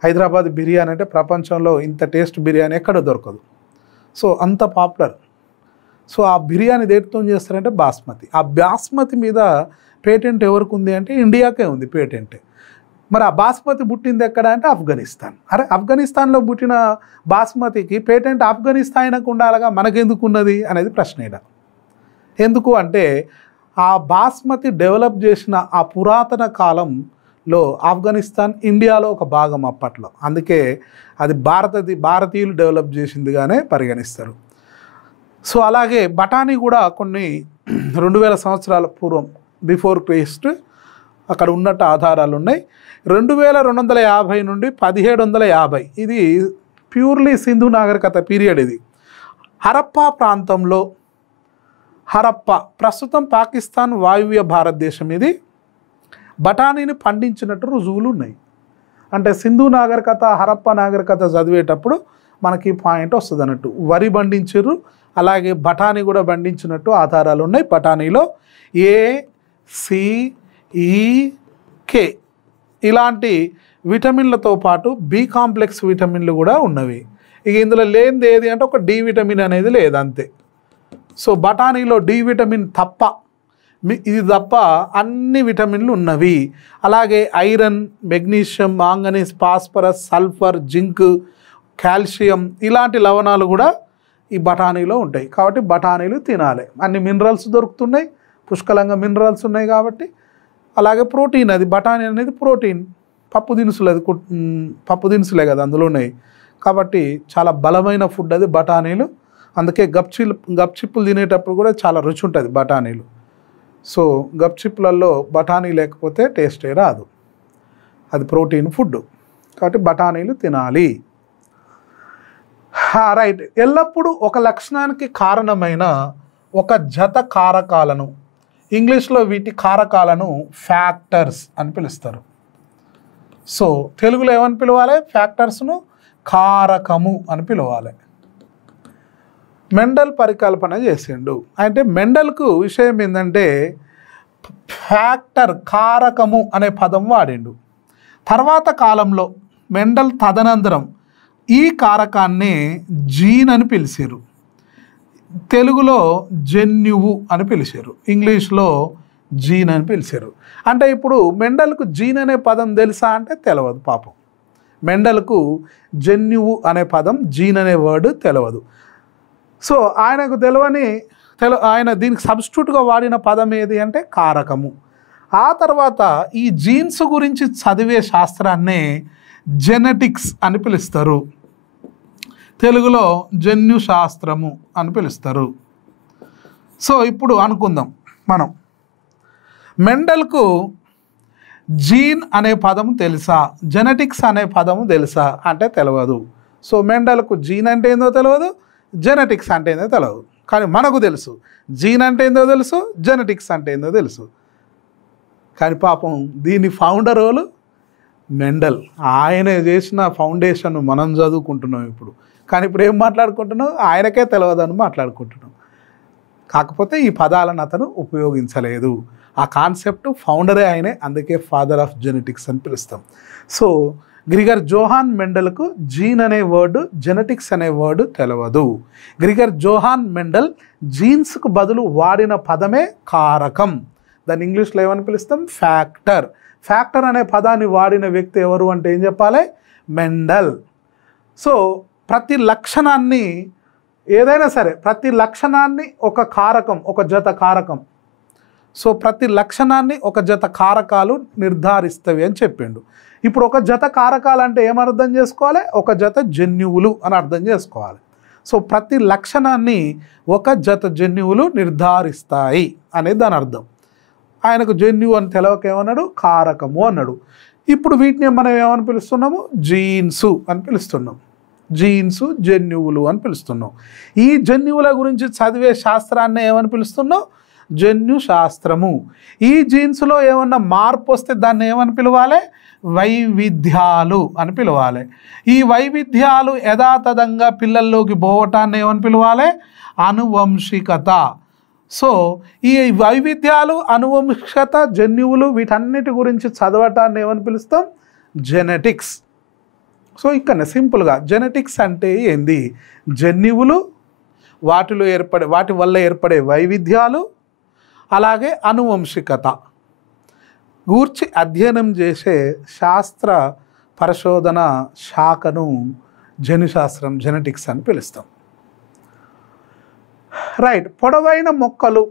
హైదరాబాద్ బిర్యానీ అంటే ప్రపంచంలో ఇంత టేస్ట్ బిర్యానీ ఎక్కడ దొరకదు. సో అంత పాపులర్. సో ఆ బిర్యానీ దేనితో చేస్తారంటే బాస్మతి. ఆ బాస్మతి మీద పేటెంట్ ఎవరికి ఉంది అంటే ఇండియాకే ఉంది పేటెంట్. మరి ఆ బాస్మతి పుట్టింది ఎక్కడ అంటే ఆఫ్ఘనిస్తాన్. అరే ఆఫ్ఘనిస్తాన్లో పుట్టిన బాస్మతికి పేటెంట్ ఆఫ్ఘనిస్తాన్కు ఉండాలిగా, మనకెందుకు ఉన్నది అనేది ప్రశ్న ఇక్కడ. ఎందుకు అంటే ఆ బాస్మతి డెవలప్ చేసిన ఆ పురాతన కాలంలో ఆఫ్ఘనిస్తాన్ ఇండియాలో ఒక భాగం అప్పట్లో. అందుకే అది భారతీయులు డెవలప్ చేసిందిగానే పరిగణిస్తారు. సో అలాగే బఠానీ కూడా కొన్ని 2000 సంవత్సరాల పూర్వం, బిఫోర్ క్రైస్ట్, అక్కడ ఉన్నట్టు ఆధారాలు ఉన్నాయి. 2250 నుండి 1750, ఇది ప్యూర్లీ సింధు నాగరికత పీరియడ్. ఇది హరప్పా ప్రాంతంలో, హరప్పా ప్రస్తుతం పాకిస్తాన్ వాయువ్య భారతదేశం, ఇది బఠానీని పండించినట్టు రుజువులు ఉన్నాయి. అంటే సింధు నాగరికత, హరప్పా నాగరికత చదివేటప్పుడు మనకి పాయింట్ వస్తుంది అన్నట్టు. వరి పండించారు, అలాగే బఠానీ కూడా పండించినట్టు ఆధారాలు ఉన్నాయి. బఠానీలో ACEK ఇలాంటి విటమిన్లతో పాటు బి కాంప్లెక్స్ విటమిన్లు కూడా ఉన్నవి. ఇక ఇందులో లేనిది ఏది అంటే ఒక డి విటమిన్ అనేది లేదు, అంతే. సో బఠానీలో డి విటమిన్ తప్ప, ఇది తప్ప అన్ని విటమిన్లు ఉన్నవి. అలాగే iron, magnesium, manganese, phosphorus, sulphur, zinc, calcium ఇలాంటి లవణాలు కూడా ఈ బఠానీలో ఉంటాయి. కాబట్టి బఠానీలు తినాలి. అన్ని మినరల్స్ దొరుకుతున్నాయి, పుష్కలంగా మినరల్స్ ఉన్నాయి కాబట్టి. అలాగే ప్రోటీన్, అది బఠానీ అనేది ప్రోటీన్, పప్పు దినుసులు, అది పప్పు దినుసులే కదా అందులో ఉన్నాయి. కాబట్టి చాలా బలమైన ఫుడ్ అది బఠానీలు. అందుకే గప్చిప్పులు తినేటప్పుడు కూడా చాలా రుచి ఉంటుంది బఠానీలు. సో గప్చిప్పులలో బఠానీ లేకపోతే టేస్టే రాదు, అది ప్రోటీన్ ఫుడ్. కాబట్టి బఠానీలు తినాలి. రైట్. ఎల్లప్పుడూ ఒక లక్షణానికి కారణమైన ఒక జత కారకాలను, ఇంగ్లీష్లో వీటి కారకాలను ఫ్యాక్టర్స్ అని పిలుస్తారు. సో తెలుగులో ఏమని పిలవాలి? ఫ్యాక్టర్స్ను కారకము అని పిలవాలి. మెండల్ పరికల్పన చేసిండు. అంటే మెండల్కు విషయం ఏంటంటే ఫ్యాక్టర్, కారకము అనే పదం వాడిండు. తర్వాత కాలంలో మెండల్ తదనంతరం ఈ కారకాన్ని జీన్ అని పిలిచారు. తెలుగులో జన్యువు అని పిలిచారు, ఇంగ్లీష్లో జీన్ అని పిలిచారు. అంటే ఇప్పుడు మెండల్కు జీన్ అనే పదం తెలుసా అంటే తెలియదు పాపం. మెండల్కు జన్యువు అనే పదం, జీన్ అనే వర్డ్ తెలియదు. సో ఆయనకు ఆయన దీనికి సబ్స్టిట్యూట్గా వాడిన పదం ఏది అంటే కారకము. ఆ తర్వాత ఈ జీన్స్ గురించి చదివే శాస్త్రాన్నే జెనెటిక్స్ అని పిలుస్తారు. తెలుగులో జన్యు శాస్త్రము అని పిలుస్తారు. సో ఇప్పుడు అనుకుందాం మనం, మెండల్కు జీన్ అనే పదము తెలుసా, జెనెటిక్స్ అనే పదము తెలుసా అంటే తెలియదు. సో మెండల్కు జీన్ అంటే ఏందో తెలియదు, జెనెటిక్స్ అంటే ఏందో తెలియదు. కానీ మనకు తెలుసు జీన్ అంటే ఏందో తెలుసు, జెనెటిక్స్ అంటే ఏందో తెలుసు. కానీ పాపం దీని ఫౌండర్ వాళ్ళు మెండల్, ఆయనే చేసిన ఫౌండేషన్ మనం చదువుకుంటున్నాం ఇప్పుడు. కానీ ఇప్పుడు ఏం మాట్లాడుకుంటున్నాం, ఆయనకే తెలియదని మాట్లాడుకుంటున్నాం. కాకపోతే ఈ పదాలను అతను ఉపయోగించలేదు. ఆ కాన్సెప్ట్ ఫౌండరే ఆయనే, అందుకే ఫాదర్ ఆఫ్ జెనెటిక్స్ అని పిలుస్తాం. సో గ్రిగర్ జోహాన్ మెండల్కు జీన్ అనే వర్డ్, జెనెటిక్స్ అనే వర్డ్ తెలియదు. గ్రిగర్ జోహాన్ మెండల్ జీన్స్కు బదులు వాడిన పదమే కారకం. దాన్ని ఇంగ్లీష్లో ఏమని పిలుస్తాం, ఫ్యాక్టర్. ఫ్యాక్టర్ అనే పదాన్ని వాడిన వ్యక్తి ఎవరు అంటే ఏం చెప్పాలి, మెండల్. సో ప్రతి లక్షణాన్ని, ఏదైనా సరే ప్రతి లక్షణాన్ని ఒక కారకం, ఒక జత కారకం. సో ప్రతి లక్షణాన్ని ఒక జత కారకాలు నిర్ధారిస్తవి అని చెప్పిండు. ఇప్పుడు ఒక జత కారకాలు అంటే ఏమర్థం చేసుకోవాలి, ఒక జత జన్యువులు అని అర్థం చేసుకోవాలి. సో ప్రతి లక్షణాన్ని ఒక జత జన్యువులు నిర్ధారిస్తాయి అనేది దాని అర్థం. ఆయనకు జన్యువు అని తెలవక ఏమన్నాడు, కారకము అన్నాడు. ఇప్పుడు వీటిని మనం ఏమని పిలుస్తున్నాము, జీన్సు అని పిలుస్తున్నాం. జీన్సు జన్యువులు అని పిలుస్తున్నాం. ఈ జన్యువుల గురించి చదివే శాస్త్రాన్ని ఏమని పిలుస్తున్నాం, జన్యు శాస్త్రము. ఈ జీన్స్లో ఏమన్నా మార్పు వస్తే దాన్ని ఏమని పిలవాలి, వైవిధ్యాలు అని పిలవాలి. ఈ వైవిధ్యాలు యథాతథంగా పిల్లల్లోకి పోవటాన్ని ఏమని పిలవాలి, అనువంశికత. సో ఈ వైవిధ్యాలు, అనువంశికత, జన్యువులు వీటన్నిటి గురించి చదవటాన్ని ఏమని పిలుస్తాం, జెనెటిక్స్. సో ఇక్కడ సింపుల్గా జెనెటిక్స్ అంటే ఏంది, జన్యువులు, వాటి వల్ల ఏర్పడే వైవిధ్యాలు, అలాగే అనువంశికత గూర్చి అధ్యయనం చేసే శాస్త్ర పరిశోధన శాఖను జన్యుశాస్త్రం, జెనెటిక్స్ అని పిలుస్తాం. రైట్. పొడవైన మొక్కలు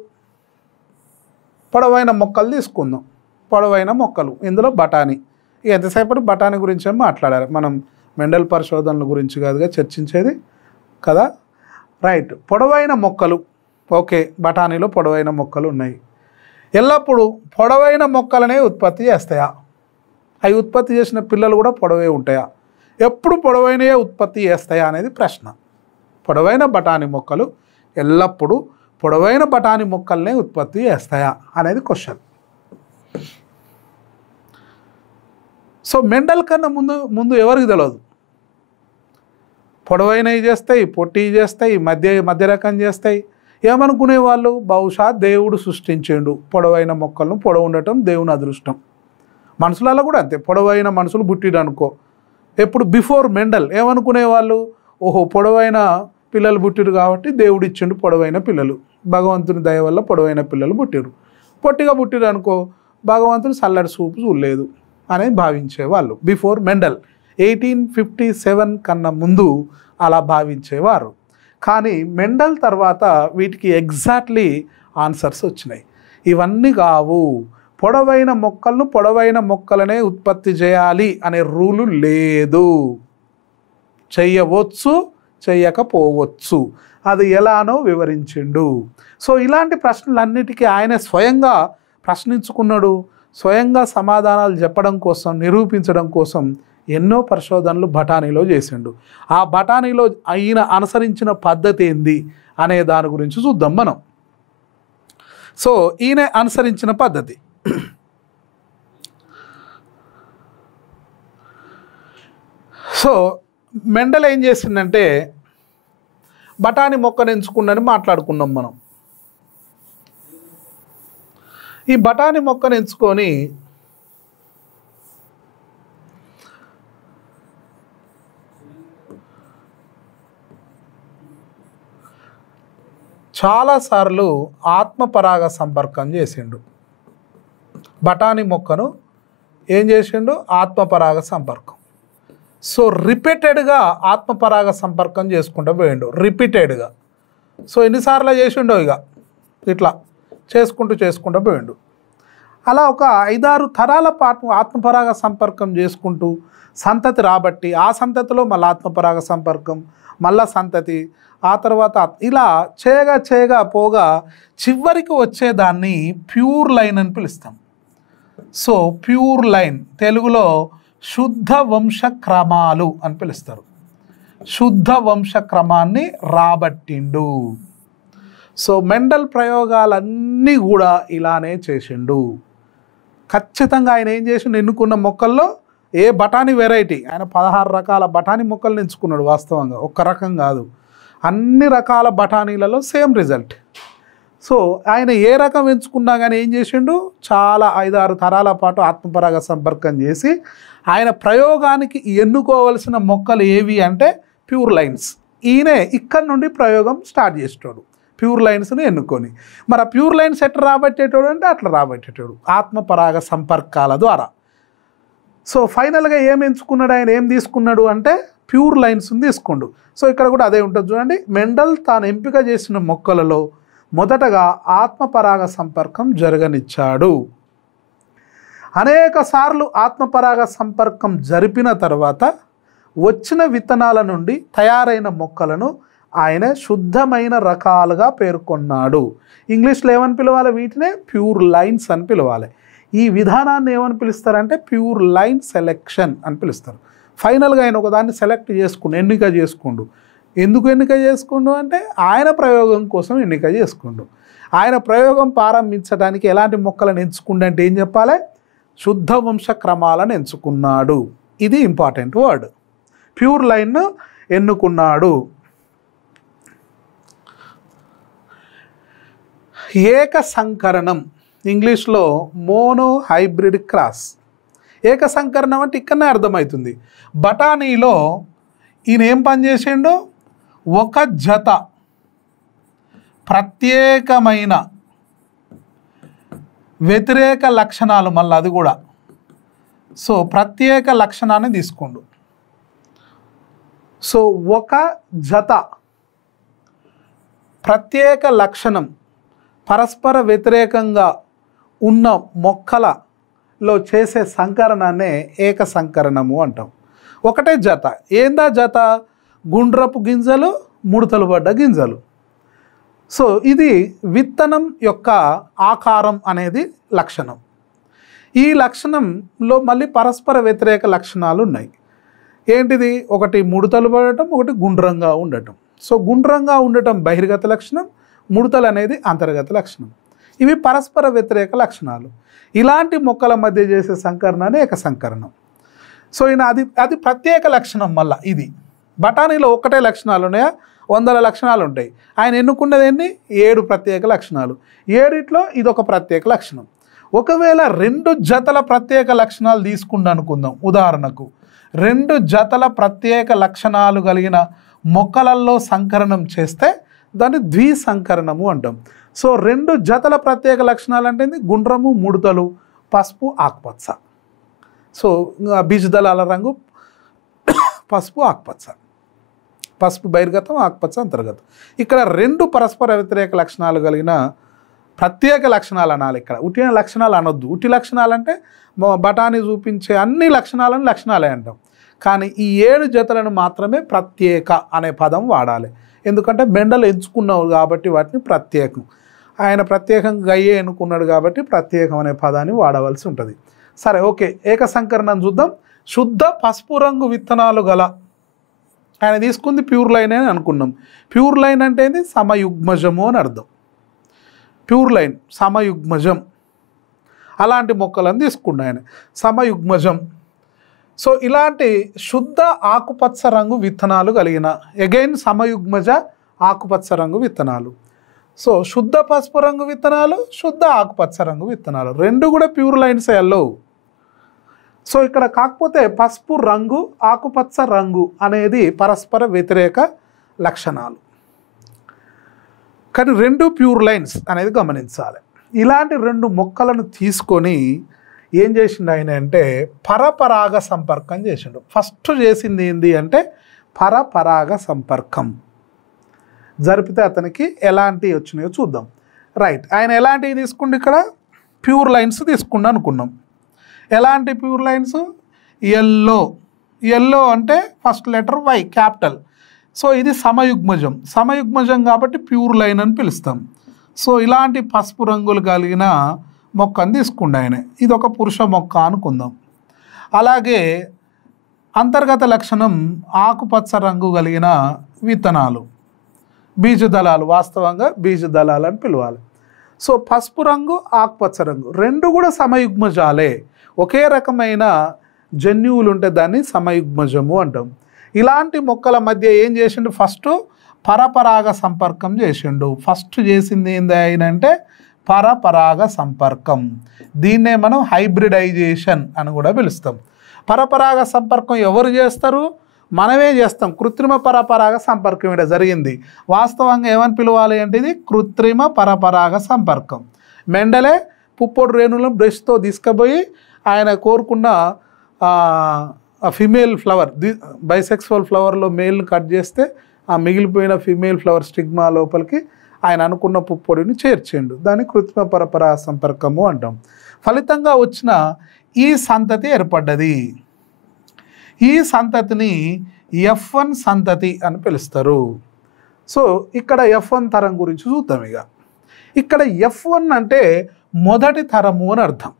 తీసుకుందాం. పొడవైన మొక్కలు, ఇందులో బఠానీ. ఎంతసేపటి బఠానీ గురించి మాట్లాడాలి మనం, మెండల్ పరిశోధనల గురించి కాదుగా చర్చించేది కదా. రైట్. పొడవైన మొక్కలు, ఓకే, బఠానీలో పొడవైన మొక్కలు ఉన్నాయి. ఎల్లప్పుడూ పొడవైన మొక్కలనే ఉత్పత్తి చేస్తాయా, అవి ఉత్పత్తి చేసిన పిల్లలు కూడా పొడవే ఉంటాయా, ఎప్పుడు పొడవైనయే ఉత్పత్తి చేస్తాయా అనేది ప్రశ్న. పొడవైన బఠానీ మొక్కలు ఎల్లప్పుడూ పొడవైన బఠానీ మొక్కలనే ఉత్పత్తి చేస్తాయా అనేది క్వశ్చన్. సో మెండల్ కన్నా ముందు ఎవరికి తెలియదు, పొడవైనవి చేస్తాయి, పొట్టి చేస్తాయి, మధ్య రకం చేస్తాయి. ఏమనుకునేవాళ్ళు, బహుశా దేవుడు సృష్టించిండు పొడవైన మొక్కలను, పొడవు ఉండటం దేవుని అదృష్టం. మనుషులలో కూడా అంతే, పొడవైన మనుషులు పుట్టిడు అనుకో. ఎప్పుడు బిఫోర్ మెండల్ ఏమనుకునేవాళ్ళు, ఓహో పొడవైన పిల్లలు పుట్టిరు కాబట్టి దేవుడు ఇచ్చిండు పొడవైన పిల్లలు, భగవంతుని దయ వల్ల పొడవైన పిల్లలు పుట్టిరు. పొట్టిగా పుట్టిరు అనుకో, భగవంతుడు చల్లడి చూపు చూడలేదు అనేది భావించేవాళ్ళు బిఫోర్ మెండల్. 1857 కన్నా ముందు అలా భావించేవారు. కానీ మెండల్ తర్వాత వీటికి ఎగ్జాక్ట్లీ ఆన్సర్స్ వచ్చినాయి. ఇవన్నీ కావు, పొడవైన మొక్కలనే ఉత్పత్తి చేయాలి అనే రూలు లేదు. చెయ్యవచ్చు, చెయ్యకపోవచ్చు, అది ఎలానో వివరించిండు. సో ఇలాంటి ప్రశ్నలన్నిటికీ ఆయన స్వయంగా ప్రశ్నించుకున్నాడు. స్వయంగా సమాధానాలు చెప్పడం కోసం, నిరూపించడం కోసం ఎన్నో పరిశోధనలు బఠానీలో చేసిండు. ఆ బఠానీలో ఆయన అనుసరించిన పద్ధతి ఏంది అనే దాని గురించి చూద్దాం మనం. సో ఈయన అనుసరించిన పద్ధతి, సో మెండల్ ఏం చేసిందంటే బఠానీ మొక్కను ఎంచుకున్నని మాట్లాడుకున్నాం మనం. ఈ బఠానీ మొక్కను ఎంచుకొని చాలాసార్లు ఆత్మపరాగ సంపర్కం చేసిండు. బఠానీ మొక్కను ఏం చేసిండు, ఆత్మపరాగ సంపర్కం. సో రిపీటెడ్గా ఆత్మపరాగ సంపర్కం చేసుకుంటూ పోయిండు, రిపీటెడ్గా. సో ఎన్నిసార్లు చేసిండో ఇక ఇట్లా చేసుకుంటూ పోయిండు. అలా ఒక 5-6 తరాల పాటు ఆత్మపరాగ సంపర్కం చేసుకుంటూ సంతతి రాబట్టి ఆ సంతతిలో మళ్ళీ ఆత్మపరాగ సంపర్కం, మళ్ళా సంతతి, ఆ తర్వాత ఇలా చేయగా పోగా చివరికి వచ్చేదాన్ని ప్యూర్ లైన్ అని పిలుస్తాం. సో ప్యూర్ లైన్ తెలుగులో శుద్ధ వంశ క్రమాలు అని పిలుస్తారు. శుద్ధ వంశ క్రమాన్ని రాబట్టిండు. సో మెండల్ ప్రయోగాలన్నీ కూడా ఇలానే చేసిండు. ఖచ్చితంగా ఆయన ఏం చేసిండు, ఎన్నుకున్న మొక్కల్లో ఏ బఠానీ వెరైటీ, ఆయన 16 రకాల బఠానీ మొక్కలు ఎంచుకున్నాడు. వాస్తవంగా ఒక్క రకం కాదు, అన్ని రకాల బఠానీలలో సేమ్ రిజల్ట్. సో ఆయన ఏ రకం ఎంచుకున్నా కానీ ఏం చేసిండు, చాలా 5-6 తరాల పాటు ఆత్మపరాగ సంపర్కం చేసి ఆయన ప్రయోగానికి ఎన్నుకోవలసిన మొక్కలు ఏవి అంటే ప్యూర్ లైన్స్. ఈయనే ఇక్కడ నుండి ప్రయోగం స్టార్ట్ చేసేటోడు, ప్యూర్ లైన్స్ని ఎన్నుకొని. మరి ఆ ప్యూర్ లైన్స్ ఎట్లా రాబట్టేటోడు అంటే అట్లా రాబట్టేటోడు ఆత్మపరాగ సంపర్కాల ద్వారా. సో ఫైనల్గా ఏం ఎంచుకున్నాడు, ఆయన ఏం తీసుకున్నాడు అంటే ప్యూర్ లైన్స్ని తీసుకుండు. సో ఇక్కడ కూడా అదే ఉంటుంది చూడండి. మెండల్ తాను ఎంపిక చేసిన మొక్కలలో మొదటగా ఆత్మపరాగ సంపర్కం జరగనిచ్చాడు. అనేక సార్లు ఆత్మపరాగ సంపర్కం జరిపిన తర్వాత వచ్చిన విత్తనాల నుండి తయారైన మొక్కలను ఆయన శుద్ధమైన రకాలుగా పేర్కొన్నాడు. ఇంగ్లీష్లో ఏమని పిలవాలి, వీటినే ప్యూర్ లైన్స్ అని పిలవాలి. ఈ విధానాన్ని ఏమని పిలుస్తారంటే ప్యూర్ లైన్ సెలెక్షన్ అని పిలుస్తారు. ఫైనల్గా ఆయన ఒకదాన్ని సెలెక్ట్ చేసుకుండు, ఎన్నిక చేసుకుండు. ఎందుకు ఎన్నిక చేసుకుండు అంటే ఆయన ప్రయోగం కోసం ఎన్నిక చేసుకుండు. ఆయన ప్రయోగం ప్రారంభించడానికి ఎలాంటి మొక్కలను ఎంచుకుండు అంటే ఏం చెప్పాలి, శుద్ధ వంశ క్రమాలను ఎంచుకున్నాడు. ఇది ఇంపార్టెంట్ వర్డ్. ప్యూర్ లైన్ను ఎన్నుకున్నాడు. ఏక సంకరణం, ఇంగ్లీష్లో మోనో హైబ్రిడ్ క్రాస్. ఏక సంకరణం అంటే ఇక్కడనే అర్థమవుతుంది. బఠానీలో ఈయన ఏం పని చేసిండు, ఒక జత ప్రత్యేకమైన వ్యతిరేక లక్షణాలు, మళ్ళీ అది కూడా సో ప్రత్యేక లక్షణాన్ని తీసుకోండు. సో ఒక జత ప్రత్యేక లక్షణం పరస్పర వ్యతిరేకంగా ఉన్న మొక్కలలో చేసే సంకరణాన్నే ఏక సంకరణము అంటాం. ఒకటే జత, ఏందా జత, గుండ్రపు గింజలు, ముడతలు పడ్డ గింజలు. సో ఇది విత్తనం యొక్క ఆకారం అనేది లక్షణం. ఈ లక్షణంలో మళ్ళీ పరస్పర వ్యతిరేక లక్షణాలు ఉన్నాయి. ఏంటిది, ఒకటి ముడతలు పడటం, ఒకటి గుండ్రంగా ఉండటం. సో గుండ్రంగా ఉండటం బహిర్గత లక్షణం, ముడతలు అనేది అంతర్గత లక్షణం. ఇవి పరస్పర వ్యతిరేక లక్షణాలు. ఇలాంటి మొక్కల మధ్య చేసే సంకరణాన్ని ఏక సంకరణం. సో ఈయన అది ప్రత్యేక లక్షణం. మళ్ళీ ఇది బఠానీలో ఒకటే లక్షణాలు ఉన్నాయా, 100 లక్షణాలు ఉంటాయి. ఆయన ఎన్నుకున్నది ఎన్ని, 7 ప్రత్యేక లక్షణాలు. 7ట్లో ఇదొక ప్రత్యేక లక్షణం. ఒకవేళ 2 జతల ప్రత్యేక లక్షణాలు తీసుకుంటూ అనుకుందాం. ఉదాహరణకు 2 జతల ప్రత్యేక లక్షణాలు కలిగిన మొక్కలలో సంకరణం చేస్తే దాన్ని ద్విసంకరణము అంటాం. సో 2 జతల ప్రత్యేక లక్షణాలు అంటే గుండ్రము, ముడతలు, పసుపు, ఆకుపచ్చ. సో బీజదళాల రంగు పసుపు, ఆకుపచ్చ. పసుపు బహిర్గతం, ఆకుపచ్చ అంతర్గతం. ఇక్కడ 2 పరస్పర వ్యతిరేక లక్షణాలు కలిగిన ప్రత్యేక లక్షణాలు అనాలి. ఇక్కడ ఉట్టిన లక్షణాలు అనొద్దు. ఉట్టి లక్షణాలు అంటే బఠానీ చూపించే అన్ని లక్షణాలను లక్షణాలే అంటాం. కానీ ఈ 7 జతలను మాత్రమే ప్రత్యేక అనే పదం వాడాలి. ఎందుకంటే మెండల్ ఎంచుకున్నావు కాబట్టి వాటిని ప్రత్యేకం. ఆయన ప్రత్యేకంగా అయ్యే ఎన్నుకున్నాడు కాబట్టి ప్రత్యేకం అనే పదాన్ని వాడవలసి ఉంటుంది. సరే, ఓకే, ఏక సంకరణం చూద్దాం. శుద్ధ పసుపు రంగు విత్తనాలు గల, ఆయన తీసుకుంది ప్యూర్ లైన్ అని అనుకున్నాం. ప్యూర్ లైన్ అంటే ఏంది, సమయుగ్మజము అని అర్థం. ప్యూర్ లైన్ సమయుగ్మజం, అలాంటి మొక్కలను తీసుకున్నా ఆయన, సమయుగ్మజం. సో ఇలాంటి శుద్ధ ఆకుపచ్చ రంగు విత్తనాలు కలిగిన, అగైన్ సమయుగ్మజ ఆకుపచ్చ రంగు విత్తనాలు. సో శుద్ధ పసుపు రంగు విత్తనాలు, శుద్ధ ఆకుపచ్చ రంగు విత్తనాలు, 2 కూడా ప్యూర్ లైన్స్ ఎల్లో. సో ఇక్కడ కాకపోతే పసుపు రంగు, ఆకుపచ్చ రంగు అనేది పరస్పర వ్యతిరేక లక్షణాలు, కానీ 2 ప్యూర్ లైన్స్ అనేది గమనించాలి. ఇలాంటి 2 మొక్కలను తీసుకొని ఏం చేసిండు ఆయన అంటే పరపరాగ సంపర్కం చేసిండు. ఫస్ట్ చేసింది ఏంది అంటే పరపరాగ సంపర్కం జరిపితే అతనికి ఎలాంటివి వచ్చినాయో చూద్దాం. రైట్, ఆయన ఎలాంటివి తీసుకుండు, ఇక్కడ ప్యూర్ లైన్స్ తీసుకున్నాం అనుకున్నాం. ఎలాంటి ప్యూర్ లైన్స్? ఎల్లో అంటే first letter Y capital. So ఇది సమయుగ్మజం కాబట్టి ప్యూర్ లైన్ అని పిలుస్తాం. సో ఇలాంటి పసుపు రంగులు కలిగిన మొక్కను తీసుకుండా ఆయన, ఇది ఒక పురుష మొక్క అనుకుందాం. అలాగే అంతర్గత లక్షణం ఆకుపచ్చ రంగు కలిగిన విత్తనాలు, బీజదళాలు, వాస్తవంగా బీజదళాలు అని పిలవాలి. సో పసుపు రంగు, ఆకుపచ్చ రంగు రెండు కూడా సమయుగ్మజాలే, ఒకే రకమైన జన్యువులు ఉంటే దాన్ని సమయుగ్మజము అంటాం. ఇలాంటి మొక్కల మధ్య ఏం చేసిండు? ఫస్ట్ పరపరాగ సంపర్కం చేసిండు. ఫస్ట్ చేసింది ఏంది అంటే పరపరాగ సంపర్కం. దీన్నే మనం హైబ్రిడైజేషన్ అని కూడా పిలుస్తాం. పరపరాగ సంపర్కం ఎవరు చేస్తారు? మనమే చేస్తాం. కృత్రిమ పరపరాగ సంపర్కం ఇక్కడ జరిగింది. వాస్తవంగా ఏమని పిలవాలి అంటే ఇది కృత్రిమ పరపరాగ సంపర్కం. మెండలే పుప్పొడు రేణులను బ్రష్తో తీసుకుపోయి ఆయన కోరుకున్న ఫిమేల్ ఫ్లవర్, బైసెక్సువల్ ఫ్లవర్లో మేల్ని కట్ చేస్తే ఆ మిగిలిపోయిన ఫిమేల్ ఫ్లవర్ స్టిగ్మా లోపలికి ఆయన అనుకున్న పుప్పొడిని చేర్చిండు. దాన్ని కృత్రిమ పరపరాగ సంపర్కము అంటాం. ఫలితంగా వచ్చిన ఈ సంతతి ఏర్పడ్డది. ఈ సంతతిని F1 సంతతి అని పిలుస్తారు. సో ఇక్కడ F1 తరం గురించి చూద్దాం. ఇక్కడ F1 అంటే మొదటి తరము అని అర్థం.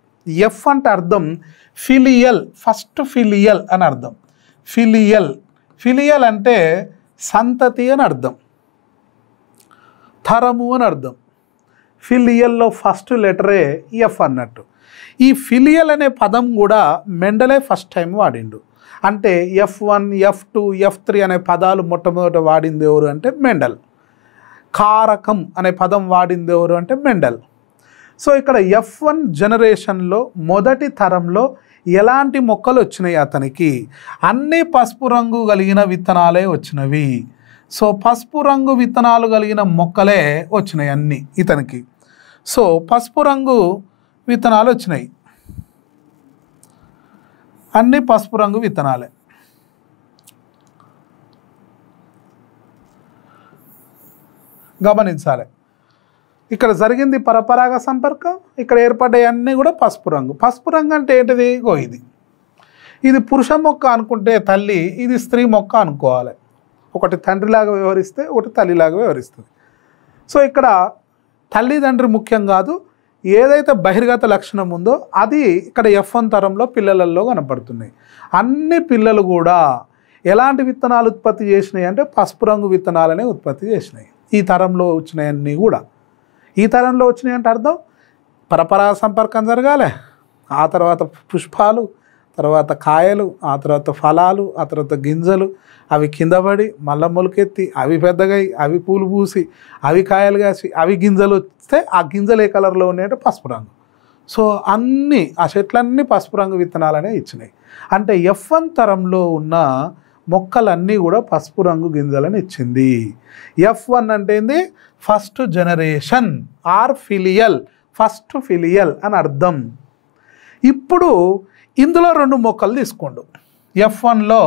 F అంటే అర్థం ఫిలియల్, ఫస్ట్ ఫిలియల్ అని అర్థం. ఫిలియల్ అంటే సంతతి అని అర్థం, తరము అని అర్థం. ఫిలియల్లో ఫస్ట్ లెటరే F అన్నట్టు. ఈ ఫిలియల్ అనే పదం కూడా మెండలే ఫస్ట్ టైం వాడిండు. అంటే F1, F2, F3 అనే పదాలు మొట్టమొదట వాడింది ఎవరు అంటే మెండల్. కారకం అనే పదం వాడింది ఎవరు అంటే మెండల్. సో ఇక్కడ F1 జనరేషన్లో మొదటి తరంలో ఎలాంటి మొక్కలు వచ్చినాయి అతనికి? అన్ని పసుపు రంగు కలిగిన విత్తనాలే వచ్చినవి. సో పసుపు రంగు విత్తనాలు కలిగిన మొక్కలే వచ్చినాయి అన్నీ ఇతనికి. సో పసుపు రంగు విత్తనాలు వచ్చినాయి, అన్ని పసుపు రంగు విత్తనాలే. గమనించాలి, ఇక్కడ జరిగింది పరపరాగ సంపర్కం, ఇక్కడ ఏర్పడ్డాయన్నీ కూడా పసుపు రంగు. పసుపు రంగు అంటే ఏంటిది? ఇది పురుష మొక్క అనుకుంటే తల్లి, ఇది స్త్రీ మొక్క అనుకోవాలి. ఒకటి తండ్రిలాగా వ్యవహరిస్తే ఒకటి తల్లిలాగా వ్యవహరిస్తుంది. సో ఇక్కడ తల్లిదండ్రి ముఖ్యం కాదు, ఏదైతే బహిర్గత లక్షణం ఉందో అది ఇక్కడ F1 తరంలో పిల్లలలో కనపడుతున్నాయి. అన్ని పిల్లలు కూడా ఎలాంటి విత్తనాలు ఉత్పత్తి చేసినాయి అంటే పసుపు రంగు విత్తనాలనే ఉత్పత్తి చేసినాయి. ఈ తరంలో వచ్చినాయన్నీ కూడా. ఈ తరంలో వచ్చినాయి అంటే అర్థం పరపరాగ సంపర్కం జరగాలి, ఆ తర్వాత పుష్పాలు, తర్వాత కాయలు, ఆ తర్వాత ఫలాలు, ఆ తర్వాత గింజలు, అవి కింద పడి మళ్ళా మొలకెత్తి అవి పెద్దగా అవి పూలు పూసి అవి కాయలు కాసి అవి గింజలు వస్తే ఆ గింజలు ఏ కలర్లో ఉన్నాయంటే పసుపు రంగు. సో అన్నీ ఆ చెట్లన్నీ పసుపు రంగు విత్తనాలనే ఇచ్చినాయి. అంటే F1 తరంలో ఉన్న మొక్కలన్నీ కూడా పసుపు రంగు గింజలను ఇచ్చింది. F1 అంటే ఏంది? First generation or filial, first filial అని అర్థం. ఇప్పుడు ఇందులో 2 మొక్కలు తీసుకోండు. F1లో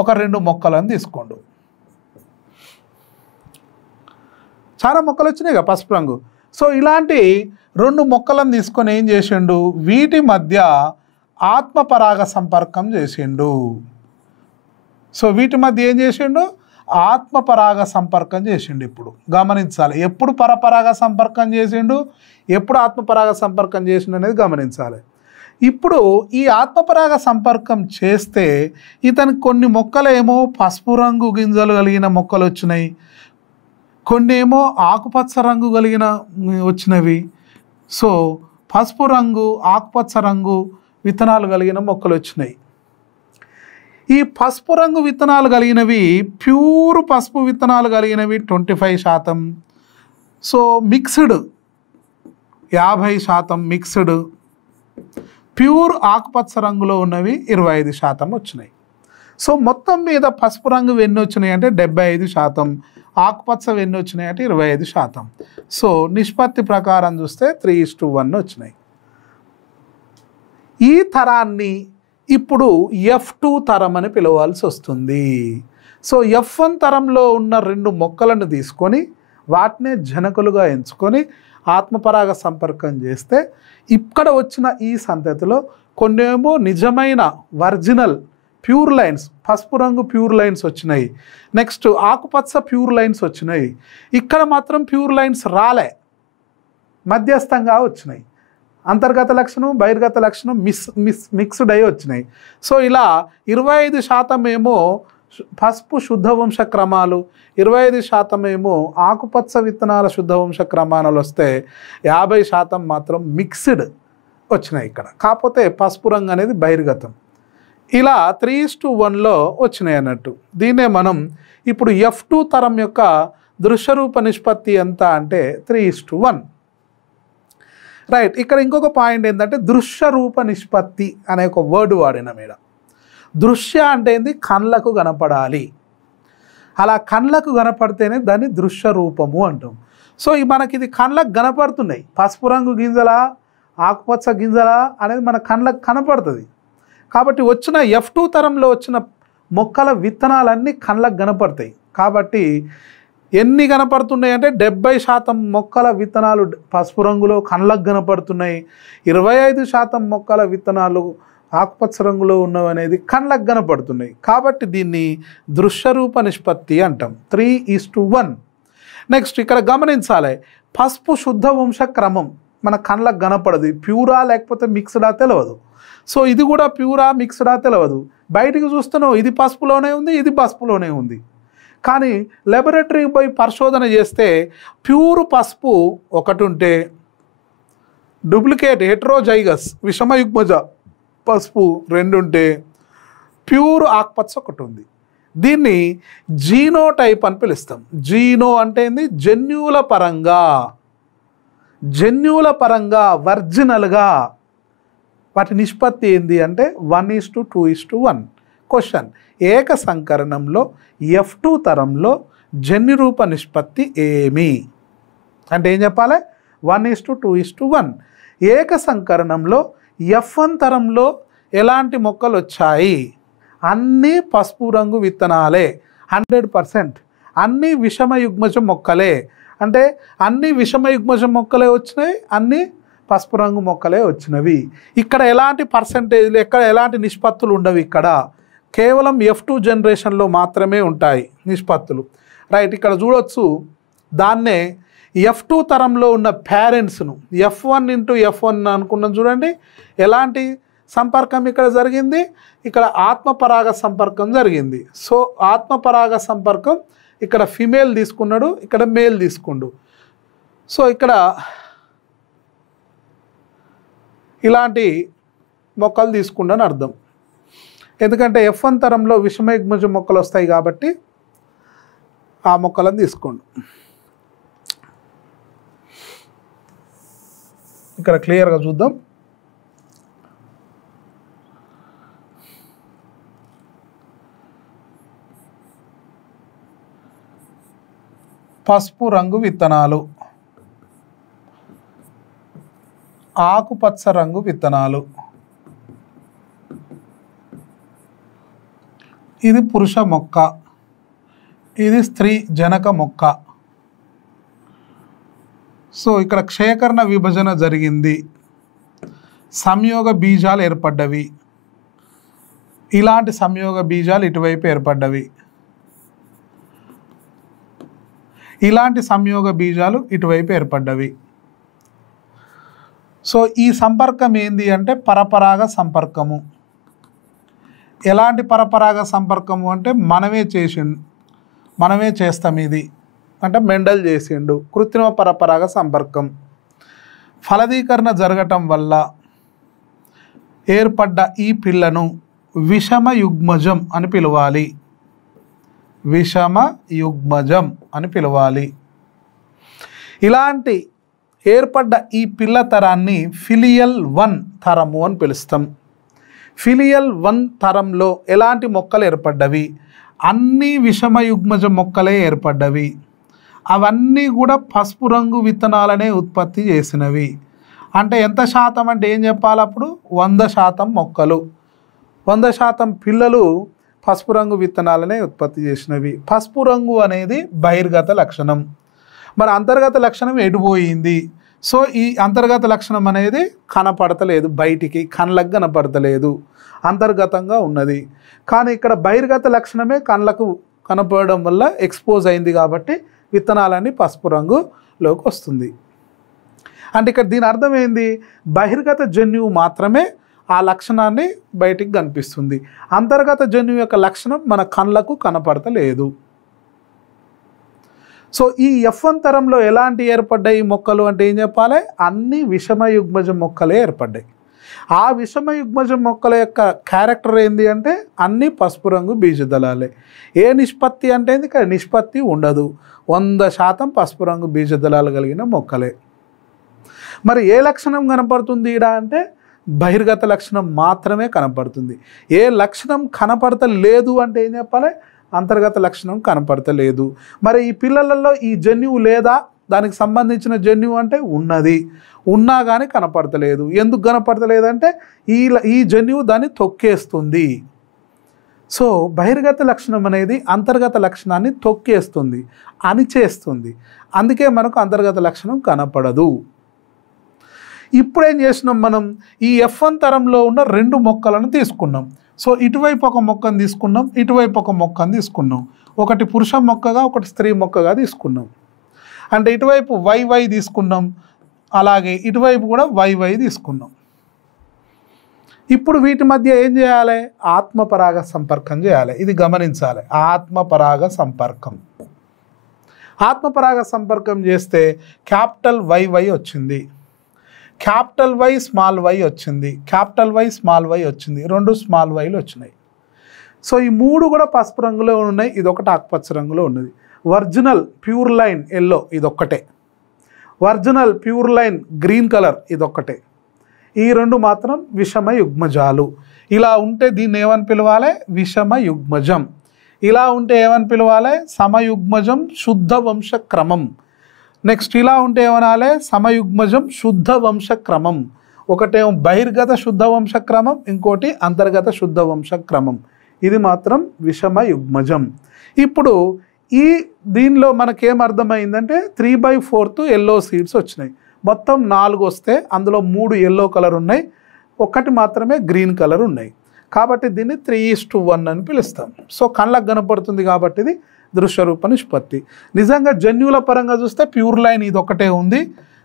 ఒక 2 మొక్కలను తీసుకోండు. చాలా మొక్కలు వచ్చినాయి కదా పసుపు రంగు. సో ఇలాంటి 2 మొక్కలను తీసుకొని ఏం చేసిండు? వీటి మధ్య ఆత్మపరాగ సంపర్కం చేసిండు. సో వీటి మధ్య ఏం చేసిండు? ఆత్మపరాగ సంపర్కం చేసిండు. ఇప్పుడు గమనించాలి, ఎప్పుడు పరపరాగ సంపర్కం చేసిండు, ఎప్పుడు ఆత్మపరాగ సంపర్కం చేసిండు అనేది గమనించాలి. ఇప్పుడు ఈ ఆత్మపరాగ సంపర్కం చేస్తే ఇతనికి కొన్ని మొక్కలేమో పసుపు రంగు గింజలు కలిగిన మొక్కలు వచ్చినాయి, కొన్ని ఏమో ఆకుపచ్చ రంగు కలిగిన వచ్చినవి. సో పసుపు రంగు, ఆకుపచ్చ రంగు విత్తనాలు కలిగిన మొక్కలు వచ్చినాయి. ఈ పసుపు రంగు విత్తనాలు కలిగినవి, ప్యూర్ పసుపు విత్తనాలు కలిగినవి 25%. So mixed 50% mixed. ప్యూర్ ఆకుపచ్చ రంగులో ఉన్నవి 25% వచ్చినాయి. సో మొత్తం మీద పసుపు రంగు ఎన్ని వచ్చినాయి అంటే 75%, ఆకుపచ్చ ఎన్ని వచ్చినాయి అంటే 25%. సో నిష్పత్తి ప్రకారం చూస్తే 3:1 వచ్చినాయి. ఈ తరాన్ని ఇప్పుడు F2 తరం అని పిలవాల్సి వస్తుంది. సో F1 తరంలో ఉన్న 2 మొక్కలను తీసుకొని వాటినే జనకులుగా ఎంచుకొని ఆత్మపరాగ సంపర్కం చేస్తే ఇక్కడ వచ్చిన ఈ సంతతిలో కొన్నేమో నిజమైన ఒరిజినల్ ప్యూర్ లైన్స్, పసుపు రంగు ప్యూర్ లైన్స్ వచ్చినాయి. నెక్స్ట్ ఆకుపచ్చ ప్యూర్ లైన్స్ వచ్చినాయి. ఇక్కడ మాత్రం ప్యూర్ లైన్స్ రాలే, మధ్యస్థంగా వచ్చినాయి. అంతర్గత లక్షణం బహిర్గత లక్షణం మిక్స్డ్ అయి వచ్చినాయి. సో ఇలా 25% ఏమో పసుపు శుద్ధ వంశ క్రమాలు, 25% ఏమో ఆకుపచ్చ విత్తనాల శుద్ధ వంశ క్రమాలు వస్తే 50% మాత్రం మిక్స్డ్ వచ్చినాయి ఇక్కడ. కాకపోతే పసుపు రంగు అనేది బహిర్గతం. ఇలా 3:1లో వచ్చినాయి అన్నట్టు. దీన్నే మనం ఇప్పుడు F2 తరం యొక్క దృశ్యరూప నిష్పత్తి ఎంత అంటే 3:1. రైట్. ఇక్కడ ఇంకొక పాయింట్ ఏంటంటే దృశ్యరూప నిష్పత్తి అనే ఒక వర్డ్ వాడిన మీద. దృశ్య అంటే ఏంది? కళ్ళకు కనపడాలి. అలా కళ్ళకు కనపడితేనే దాన్ని దృశ్య రూపము అంటాం. సో మనకి ఇది కళ్ళకు కనపడుతున్నాయి. పసుపు రంగు గింజలా ఆకుపచ్చ గింజలా అనేది మన కళ్ళకు కనపడుతుంది. కాబట్టి వచ్చిన F2 తరంలో వచ్చిన మొక్కల విత్తనాలన్నీ కళ్ళకు కనపడతాయి. కాబట్టి ఎన్ని కనపడుతున్నాయి అంటే 70% మొక్కల విత్తనాలు పసుపు రంగులో కళ్ళకు కనపడుతున్నాయి, 25% మొక్కల విత్తనాలు ఆకుపచ్చ రంగులో ఉన్నవి అనేది కళ్ళకు కనపడుతున్నాయి. కాబట్టి దీన్ని దృశ్యరూప నిష్పత్తి అంటాం. 3:1. నెక్స్ట్ ఇక్కడ గమనించాలి, పసుపు శుద్ధ వంశ క్రమం మన కళ్ళకు కనపడదు. ప్యూరా లేకపోతే మిక్స్డా తెలియదు. సో ఇది కూడా ప్యూరా మిక్స్డా తెలియదు. బయటికి చూస్తున్నావు ఇది పసుపులోనే ఉంది, ఇది పసుపులోనే ఉంది. కానీ లాబొరేటరీకి పోయి పరిశోధన చేస్తే ప్యూర్ పసుపు ఒకటి ఉంటే డూప్లికేట్ హెట్రోజైగస్ విషమయుగ్మజ పసుపు 2 ఉంటే ప్యూర్ ఆకుపచ్చ ఒకటి ఉంది. దీన్ని జీనోటైప్ అని పిలుస్తాం. జీనో అంటే ఏంది? జన్యువుల పరంగా ఒరిజినల్గా వాటి నిష్పత్తి ఏంది అంటే 1:2:1. క్వశ్చన్, ఏక సంకరణంలో F2 తరంలో జన్యురూప నిష్పత్తి ఏమి అంటే ఏం చెప్పాలి? 1:2:1. ఏక సంకరణంలో F1 తరంలో ఎలాంటి మొక్కలు వచ్చాయి? అన్నీ పసుపు రంగు విత్తనాలే, 100%. అన్నీ విషమయుగ్మజ మొక్కలే, అంటే అన్ని విషమయుగ్మజ మొక్కలే వచ్చినాయి, అన్నీ పసుపు రంగు మొక్కలే వచ్చినవి. ఇక్కడ ఎలాంటి పర్సంటేజ్లు, ఎక్కడ ఎలాంటి నిష్పత్తులు ఉండవు. ఇక్కడ కేవలం F2 జనరేషన్లో మాత్రమే ఉంటాయి నిష్పత్తులు. రైట్. ఇక్కడ చూడొచ్చు, దాన్నే F2 తరంలో ఉన్న పేరెంట్స్ను F1:F1 అనుకున్నాం. చూడండి ఎలాంటి సంపర్కం ఇక్కడ జరిగింది. ఇక్కడ ఆత్మపరాగ సంపర్కం జరిగింది. సో ఆత్మపరాగ సంపర్కం ఇక్కడ ఫిమేల్ తీసుకున్నాడు, ఇక్కడ మేల్ తీసుకుండు. సో ఇక్కడ ఇలాంటి మొక్కలు తీసుకుండని అర్థం. ఎందుకంటే F1 తరంలో విషమయుగ్మజ మొక్కలు వస్తాయి కాబట్టి ఆ మొక్కలను తీసుకోండి. ఇక్కడ క్లియర్గా చూద్దాం. పసుపు రంగు విత్తనాలు, ఆకుపచ్చ రంగు విత్తనాలు, ఇది పురుష మొక్క, ఇది స్త్రీ జనక మొక్క. సో ఇక్కడ క్షేకరణ విభజన జరిగింది, సంయోగ బీజాలు ఏర్పడ్డవి, ఇలాంటి సంయోగ బీజాలు ఇటువైపు ఏర్పడ్డవి, ఇలాంటి సంయోగ బీజాలు ఇటువైపు ఏర్పడ్డవి. సో ఈ సంపర్కం ఏంది అంటే పరపరాగ సంపర్కము. ఎలాంటి పరపరాగ సంపర్కము అంటే మనమే చేస్తాం. ఇది అంటే మెండల్ చేసిండు. కృత్రిమ పరపరాగ సంపర్కం. ఫలదీకరణ జరగటం వల్ల ఏర్పడ్డ ఈ పిల్లను విషమ యుగ్మజం అని పిలవాలి. విషమ యుగ్మజం అని పిలవాలి. ఇలాంటి ఏర్పడ్డ ఈ పిల్ల తరాన్ని ఫిలియల్ 1 తరము అని పిలుస్తాం. ఫిలియల్ 1 తరంలో ఎలాంటి మొక్కలు ఏర్పడ్డవి? అన్నీ విషమయుగ్మజ మొక్కలే ఏర్పడ్డవి. అవన్నీ కూడా పసుపు రంగు విత్తనాలనే ఉత్పత్తి చేసినవి. అంటే ఎంత శాతం అంటే ఏం చెప్పాలి? అప్పుడు 100% మొక్కలు, 100% పిల్లలు పసుపు రంగు విత్తనాలనే ఉత్పత్తి చేసినవి. పసుపు రంగు అనేది బహిర్గత లక్షణం. మరి అంతర్గత లక్షణం ఎడిపోయింది. సో ఈ అంతర్గత లక్షణం అనేది కనపడతలేదు, బయటికి కళ్ళకు కనపడతలేదు, అంతర్గతంగా ఉన్నది. కానీ ఇక్కడ బహిర్గత లక్షణమే కళ్ళకు కనపడడం వల్ల ఎక్స్పోజ్ అయింది కాబట్టి విత్తనాలన్నీ పసుపు రంగులోకి వస్తుంది. అంటే ఇక్కడ దీని అర్థం ఏంది, బహిర్గత జన్యువు మాత్రమే ఆ లక్షణాన్ని బయటికి కనిపిస్తుంది, అంతర్గత జన్యువు యొక్క లక్షణం మన కళ్ళకు కనపడతలేదు. సో ఈ F1 తరంలో ఎలాంటి ఏర్పడ్డాయి మొక్కలు అంటే ఏం చెప్పాలి, అన్ని విషమయుగ్మజ మొక్కలే ఏర్పడ్డాయి. ఆ విషమయుగ్మజ మొక్కల యొక్క క్యారెక్టర్ ఏంది అంటే అన్ని పసుపు రంగు బీజదళాలే. ఏ నిష్పత్తి అంటే ఇక్కడ నిష్పత్తి ఉండదు, 100% పసుపు రంగు బీజదళాలు కలిగిన మొక్కలే. మరి ఏ లక్షణం కనపడుతుంది ఈడ అంటే బహిర్గత లక్షణం మాత్రమే కనపడుతుంది. ఏ లక్షణం కనపడతలేదు అంటే ఏం చెప్పాలి, అంతర్గత లక్షణం కనపడతలేదు. మరి ఈ పిల్లలలో ఈ జన్యువు లేదా, దానికి సంబంధించిన జన్యువు అంటే ఉన్నది, ఉన్నా కానీ కనపడతలేదు. ఎందుకు కనపడతలేదంటే ఈ జన్యువు దాన్ని తొక్కేస్తుంది. సో బహిర్గత లక్షణం అనేది అంతర్గత లక్షణాన్ని తొక్కేస్తుంది, అణిచేస్తుంది. అందుకే మనకు అంతర్గత లక్షణం కనపడదు. ఇప్పుడేం చేసినాం, మనం ఈ F1 తరంలో ఉన్న 2 మొక్కలను తీసుకున్నాం. సో ఇటువైపు ఒక మొక్కను తీసుకున్నాం, ఇటువైపు ఒక మొక్కను తీసుకున్నాం. ఒకటి పురుష మొక్కగా, ఒకటి స్త్రీ మొక్కగా తీసుకున్నాం. అంటే ఇటువైపు YY తీసుకున్నాం, అలాగే ఇటువైపు కూడా YY తీసుకున్నాం. ఇప్పుడు వీటి మధ్య ఏం చేయాలి, ఆత్మపరాగ సంపర్కం చేయాలి. ఇది గమనించాలి, ఆత్మపరాగ సంపర్కం. ఆత్మపరాగ సంపర్కం చేస్తే క్యాపిటల్ YY వచ్చింది, క్యాపిటల్ Y స్మాల్ y వచ్చింది, క్యాపిటల్ Y స్మాల్ y వచ్చింది, 2 స్మాల్ yలు వచ్చినాయి. సో ఈ 3 కూడా పసుపు రంగులో ఉన్నాయి, ఇదొకటి ఆకుపచ్చ రంగులో ఉన్నది. ఒరిజినల్ ప్యూర్ లైన్ ఎల్లో ఇదొక్కటే, original pure line green colour ఇదొక్కటే. ఈ 2 మాత్రం విషమ యుగ్మజాలు. ఇలా ఉంటే దీన్ని ఏమని పిలవాలి, విషమ యుగ్మజం. ఇలా ఉంటే ఏమని పిలవాలి, సమయుగ్మజం శుద్ధ వంశ క్రమం. నెక్స్ట్ ఇలా ఉంటే ఏమనాలి, సమయుగ్మజం శుద్ధ వంశక్రమం. ఒకటేమో బహిర్గత శుద్ధ వంశక్రమం, ఇంకోటి అంతర్గత శుద్ధ వంశక్రమం. ఇది మాత్రం విషమ యుగ్మజం. ఇప్పుడు దీనిలో మనకేం అర్థమైందంటే 3/4 ఎల్లో సీడ్స్ వచ్చినాయి. మొత్తం 4 వస్తే అందులో 3 ఎల్లో కలర్ ఉన్నాయి, ఒకటి మాత్రమే గ్రీన్ కలర్ ఉన్నాయి. కాబట్టి దీన్ని 3:1 అని పిలుస్తాం. సో కళ్ళకు కనపడుతుంది కాబట్టి ఇది దృశ్యరూప నిష్పత్తి. నిజంగా జన్యువుల పరంగా చూస్తే ప్యూర్ లైన్ ఇది ఒకటే ఉంది.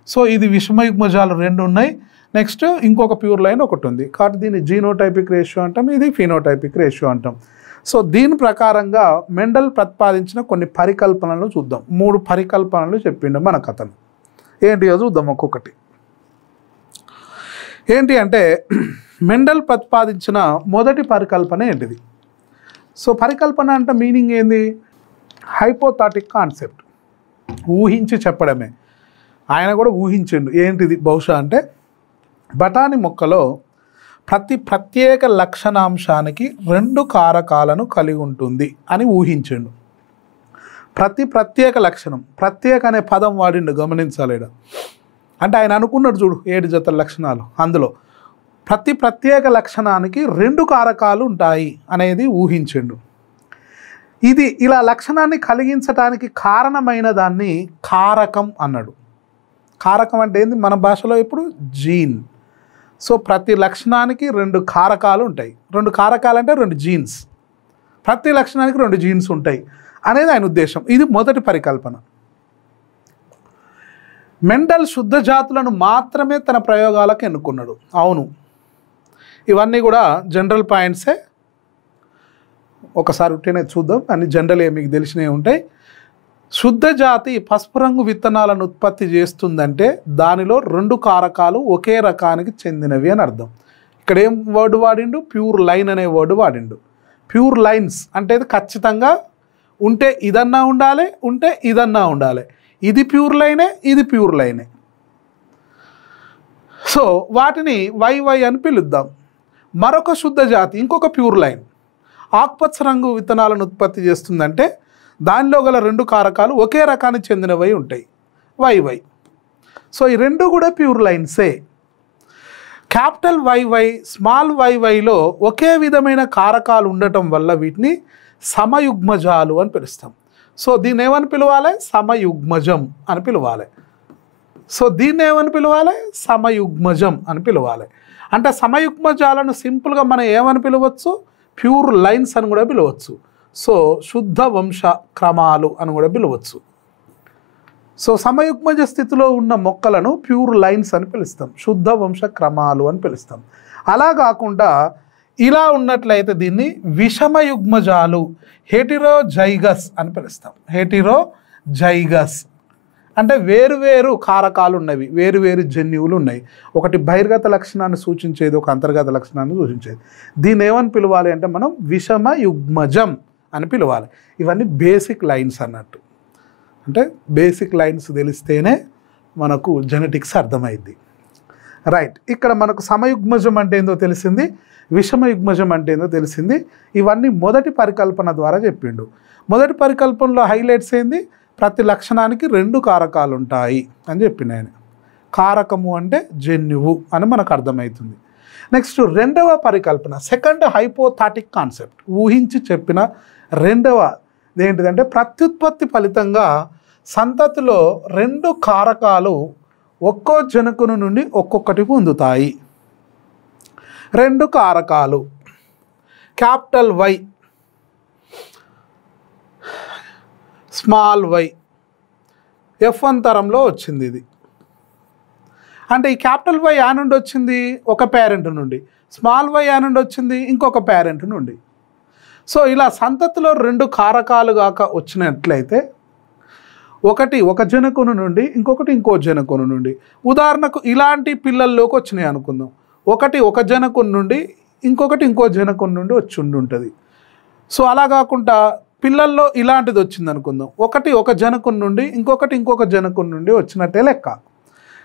సో ఇది విషమయుగ్మజాలు 2 ఉన్నాయి. నెక్స్ట్ ఇంకొక ప్యూర్ లైన్ ఒకటి ఉంది. కాబట్టి దీన్ని జీనోటైపిక్ రేషియో అంటాం, ఇది ఫినోటైపిక్ రేషియో అంటాం. సో దీని ప్రకారంగా మెండల్ ప్రతిపాదించిన కొన్ని పరికల్పనలు చూద్దాం. 3 పరికల్పనలు చెప్పిండు మన కథను. ఏంటియో చూద్దాం ఒక్కొక్కటి. ఏంటి అంటే మెండల్ ప్రతిపాదించిన మొదటి పరికల్పన ఏంటిది. సో పరికల్పన అంటే మీనింగ్ ఏంది, హైపోథాటిక్ కాన్సెప్ట్, ఊహించి చెప్పడమే. ఆయన కూడా ఊహించిండు. ఏంటిది బహుశా అంటే బఠానీ మొక్కలో ప్రతి ప్రత్యేక లక్షణాంశానికి 2 కారకాలను కలిగి ఉంటుంది అని ఊహించిండు. ప్రతి ప్రత్యేక లక్షణం, ప్రత్యేక అనే పదం వాడిండు, గమనించాలి. అంటే ఆయన అనుకున్నాడు చూడు 7 జతల లక్షణాలు, అందులో ప్రతి ప్రత్యేక లక్షణానికి 2 కారకాలు ఉంటాయి అనేది ఊహించిండు. ఇది ఇలా లక్షణాన్ని కలిగించడానికి కారణమైన దాన్ని కారకం అన్నాడు. కారకం అంటే ఏంది మన భాషలో ఇప్పుడు జీన్. సో ప్రతి లక్షణానికి 2 కారకాలు ఉంటాయి. 2 కారకాలు అంటే 2 జీన్స్, ప్రతి లక్షణానికి 2 జీన్స్ ఉంటాయి అనేది ఆయన ఉద్దేశం. ఇది మొదటి పరికల్పన. మెండల్ శుద్ధ జాతులను మాత్రమే తన ప్రయోగాలకు ఎన్నుకున్నాడు. అవును, ఇవన్నీ కూడా జనరల్ పాయింట్సే. ఒకసారి ఉంటేనే చూద్దాం, అన్ని జనరల్ మీకు తెలిసినవి ఉంటాయి. శుద్ధ జాతి పసుపు రంగు విత్తనాలను ఉత్పత్తి చేస్తుందంటే దానిలో 2 కారకాలు ఒకే రకానికి చెందినవి అని అర్థం. ఇక్కడ ఏం వర్డ్ వాడిండు, ప్యూర్ లైన్ అనే వర్డ్ వాడిండు. ప్యూర్ లైన్స్ అంటే ఇది ఖచ్చితంగా ఉంటే ఇదన్నా ఉండాలి, ఉంటే ఇదన్నా ఉండాలి. ఇది ప్యూర్ లైనే, ఇది ప్యూర్ లైనే. సో వాటిని YY అని పిలుద్దాం. మరొక శుద్ధ జాతి ఇంకొక ప్యూర్ లైన్ ఆకుపచ్చ రంగు విత్తనాలను ఉత్పత్తి చేస్తుందంటే దానిలో గల 2 కారకాలు ఒకే రకానికి చెందినవై ఉంటాయి, YY. సో ఈ 2 కూడా ప్యూర్ లైన్సే. క్యాపిటల్ YY స్మాల్ YYలో ఒకే విధమైన కారకాలు ఉండటం వల్ల వీటిని సమయుగ్మజాలు అని పిలుస్తాం. సో దీన్ని ఏమని పిలవాలి, సమయుగ్మజం అని పిలవాలి. సో దీన్ని ఏమని పిలవాలి? సమయుగ్మజం అని పిలవాలి. అంటే సమయుగ్మజాలను సింపుల్గా మనం ఏమని పిలవచ్చు? ప్యూర్ లైన్స్ అని కూడా పిలవచ్చు. సో శుద్ధ వంశ క్రమాలు అని కూడా పిలవచ్చు. సో సమయుగ్మజ స్థితిలో ఉన్న మొక్కలను ప్యూర్ లైన్స్ అని పిలుస్తాం, శుద్ధ వంశ క్రమాలు అని పిలుస్తాం. అలా కాకుండా ఇలా ఉన్నట్లయితే దీన్ని విషమయుగ్మజాలు, హెటిరోజైగస్ అని పిలుస్తాం. హెటిరోజైగస్ అంటే వేరువేరు కారకాలు ఉన్నవి, వేరువేరు జన్యువులు ఉన్నాయి. ఒకటి బహిర్గత లక్షణాన్ని సూచించేది, ఒక అంతర్గత లక్షణాన్ని సూచించేది. దీన్ని ఏమని పిలవాలి అంటే మనం విషమయుగ్మజం అని పిలవాలి. ఇవన్నీ బేసిక్ లైన్స్ అన్నట్టు. అంటే బేసిక్ లైన్స్ తెలిస్తేనే మనకు జెనెటిక్స్ అర్థమైంది. రైట్, ఇక్కడ మనకు సమయుగ్మజం అంటే ఏందో తెలిసింది, విషమయుగ్మజం అంటే ఏందో తెలిసింది. ఇవన్నీ మొదటి పరికల్పన ద్వారా చెప్పిండు. మొదటి పరికల్పనలో హైలైట్స్ ఏంది? ప్రతి లక్షణానికి 2 కారకాలు ఉంటాయి అని చెప్పిండు ఆయన. కారకము అంటే జన్యువు అని మనకు అర్థమవుతుంది. నెక్స్ట్ రెండవ పరికల్పన, సెకండ్ హైపోథాటిక్ కాన్సెప్ట్, ఊహించి చెప్పిన రెండవ ఏంటిదంటే ప్రత్యుత్పత్తి ఫలితంగా సంతతిలో 2 కారకాలు ఒక్కో జనకుని నుండి ఒక్కొక్కటి పొందుతాయి. 2 కారకాలు capital Y, small why, F1 తరంలో వచ్చింది ఇది. అంటే ఈ క్యాపిటల్ వై ఆ నుండి వచ్చింది ఒక పేరెంట్ నుండి, స్మాల్ వై ఆ నుండి వచ్చింది ఇంకొక పేరెంట్ నుండి. సో ఇలా సంతతిలో 2 కారకాలు గాక వచ్చినట్లయితే ఒకటి ఒక జనకుని నుండి, ఇంకొకటి ఇంకో జనకుని నుండి. ఉదాహరణకు ఇలాంటి పిల్లల్లోకి వచ్చినాయి అనుకుందాం. ఒకటి ఒక జనకుని నుండి, ఇంకొకటి ఇంకో జనకుని నుండి వచ్చి ఉంటుంది. సో అలా కాకుండా పిల్లల్లో ఇలాంటిది వచ్చింది అనుకుందాం. ఒకటి ఒక జనకుని నుండి, ఇంకొకటి ఇంకొక జనకుని నుండి వచ్చినట్టే లెక్క.